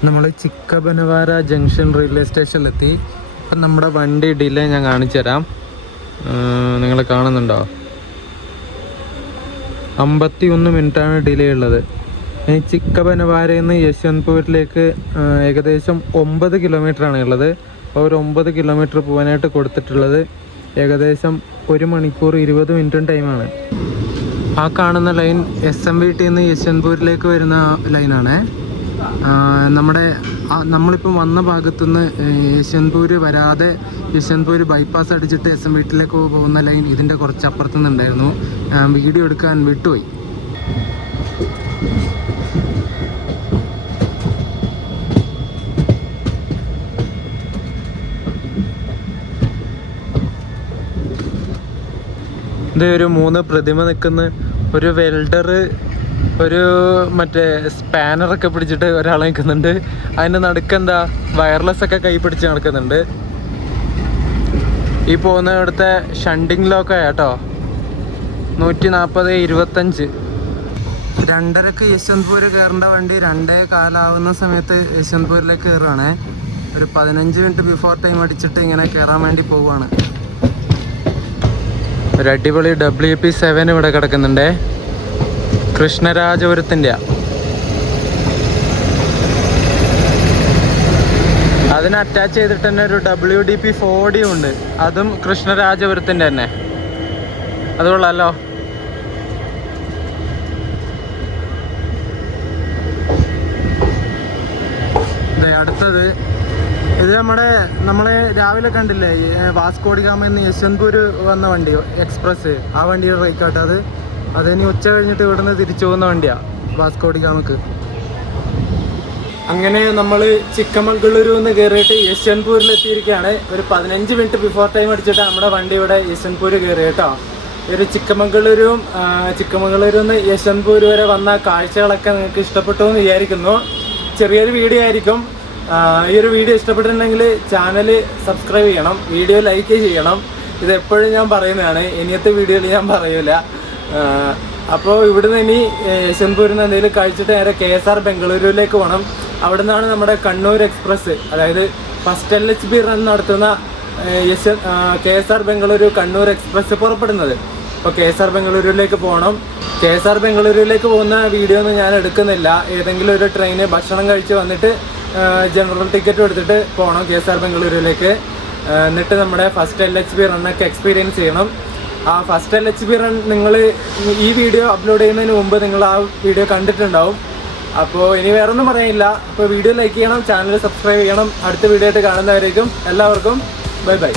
നമ്മൾ ചിക്കബനവാര ജംഗ്ഷൻ റെയിൽവേ സ്റ്റേഷനിലെത്തി. അപ്പം നമ്മുടെ വണ്ടി ഡിലേ ഞാൻ കാണിച്ചു തരാം. നിങ്ങൾ കാണുന്നുണ്ടോ? 51 മിനിറ്റാണ് ഡിലേ ഉള്ളത്. ഇനി ചിക്കബനവാരയിൽ നിന്ന് യശ്വന്ത്പൂരിലേക്ക് ഏകദേശം 9 കിലോമീറ്ററാണ് ഉള്ളത്. അപ്പോൾ ഒരു 9 കിലോമീറ്റർ പോകാനായിട്ട് കൊടുത്തിട്ടുള്ളത് ഏകദേശം 1 മണിക്കൂർ 20 മിനിറ്റും ടൈമാണ്. ആ കാണുന്ന ലൈൻ SMVT നിന്ന് യശ്വന്ത്പൂരിലേക്ക് വരുന്ന ലൈനാണ്. നമ്മളിപ്പം വന്ന ഭാഗത്തുനിന്ന് യശ്വന്ത്പൂർ വരാതെ യശ്വന്ത്പൂർ ബൈപ്പാസ് അടിച്ചിട്ട് SMVTയിലേക്ക് പോകുന്ന ലൈൻ ഇതിൻ്റെ കുറച്ച് അപ്പുറത്തുനിന്നുണ്ടായിരുന്നു. വീഡിയോ എടുക്കാൻ വിട്ടുപോയി. ഇത് ഒരു 3 പ്രതിമ നിൽക്കുന്ന ഒരു വെൽഡർ, ഒരു മറ്റേ സ്പാനറൊക്കെ പിടിച്ചിട്ട് ഒരാൾ നിൽക്കുന്നുണ്ട്. അതിൻ്റെ നടുക്കെന്താ വയർലെസ് ഒക്കെ കൈ പിടിച്ച് നടക്കുന്നുണ്ട്. ഈ പോകുന്ന ഇവിടുത്തെ ഷണ്ടിങ് ലോക്കാണ് കേട്ടോ. 140/25. 2:30 യശ്വന്ത്പൂർ കയറേണ്ട വണ്ടി 2:15 സമയത്ത് യശ്വന്ത്പൂരിലേക്ക് കയറുകയാണ്. ഒരു 15 മിനിറ്റ് ബിഫോർ ടൈം അടിച്ചിട്ട് ഇങ്ങനെ കയറാൻ വേണ്ടി പോവുകയാണ്. ഒരു അടിപൊളി WP7 ഇവിടെ കിടക്കുന്നുണ്ട്. കൃഷ്ണരാജപുരത്തിൻ്റെ. അതിന് അറ്റാച്ച് ചെയ്തിട്ട് തന്നെ ഒരു WDP4D ഉണ്ട്. അതും കൃഷ്ണരാജപുരത്തിൻ്റെ തന്നെ. അത് കൊള്ളാമല്ലോ. അടുത്തത് ഇത് നമ്മളെ രാവിലെ കണ്ടില്ലേ വാസ്കോഡിഗാമയിൽ നിന്ന് യശ്വന്ത്പൂർ വന്ന വണ്ടി എക്സ്പ്രസ്. ആ വണ്ടിയുടെ റേക്കാട്ട് അതിനി ഉച്ച കഴിഞ്ഞിട്ട് ഇവിടുന്ന് തിരിച്ചു പോകുന്ന വണ്ടിയാണ് വാസ്കോഡിഗാമക്ക്. അങ്ങനെ നമ്മൾ ചിക്കമംഗളൂരു നിന്ന് കയറിയിട്ട് യശ്വന്ത്പൂരിലെത്തിയിരിക്കുകയാണ്. ഒരു 15 മിനിറ്റ് ബിഫോർ ടൈം അടിച്ചിട്ട് നമ്മുടെ വണ്ടി ഇവിടെ യശ്വന്ത്പൂർ കയറി കേട്ടോ. ഒരു ചിക്കമംഗളൂരും നിന്ന് യശ്വന്ത്പൂർ വരെ വന്ന കാഴ്ചകളൊക്കെ നിങ്ങൾക്ക് ഇഷ്ടപ്പെട്ടു എന്ന് വിചാരിക്കുന്നു. ചെറിയൊരു വീഡിയോ ആയിരിക്കും. ഈ ഒരു വീഡിയോ ഇഷ്ടപ്പെട്ടിട്ടുണ്ടെങ്കിൽ ചാനൽ സബ്സ്ക്രൈബ് ചെയ്യണം, വീഡിയോ ലൈക്ക് ചെയ്യണം. ഇത് എപ്പോഴും ഞാൻ പറയുന്നതാണ്, ഇനിയത്തെ വീഡിയോയിൽ ഞാൻ പറയൂല. അപ്പോൾ ഇവിടുന്ന് ഇനി യശ്വന്ത്പൂരിൽ നിന്ന് എന്തെങ്കിലും കഴിച്ചിട്ട് നേരെ KSR ബംഗളൂരുവിലേക്ക് പോകണം. അവിടെ നിന്നാണ് നമ്മുടെ കണ്ണൂർ എക്സ്പ്രസ്, അതായത് ഫസ്റ്റ് LHB റൺ നടത്തുന്ന KSR ബംഗളൂരു കണ്ണൂർ എക്സ്പ്രസ് പുറപ്പെടുന്നത്. അപ്പോൾ KSR ബംഗളൂരുവിലേക്ക് പോകണം. KSR ബംഗളൂരുവിലേക്ക് പോകുന്ന വീഡിയോ ഒന്നും ഞാൻ എടുക്കുന്നില്ല. ഏതെങ്കിലും ഒരു ട്രെയിന് ഭക്ഷണം കഴിച്ച് വന്നിട്ട് ജനറൽ ടിക്കറ്റ് എടുത്തിട്ട് പോകണം KSR ബംഗളൂരുവിലേക്ക്. എന്നിട്ട് നമ്മുടെ ഫസ്റ്റ് LHB റണ്ണൊക്കെ എക്സ്പീരിയൻസ് ചെയ്യണം. ആ ഫസ്റ്റ് LHB റൺ നിങ്ങൾ ഈ വീഡിയോ അപ്ലോഡ് ചെയ്യുന്നതിന് മുമ്പ് നിങ്ങൾ ആ വീഡിയോ കണ്ടിട്ടുണ്ടാവും. അപ്പോൾ ഇനി വേറെ ഒന്നും പറയാനില്ല. അപ്പോൾ വീഡിയോ ലൈക്ക് ചെയ്യണം, ചാനൽ സബ്സ്ക്രൈബ് ചെയ്യണം. അടുത്ത വീഡിയോ ആയിട്ട് കാണുന്നവരേക്കും എല്ലാവർക്കും ബൈ ബൈ.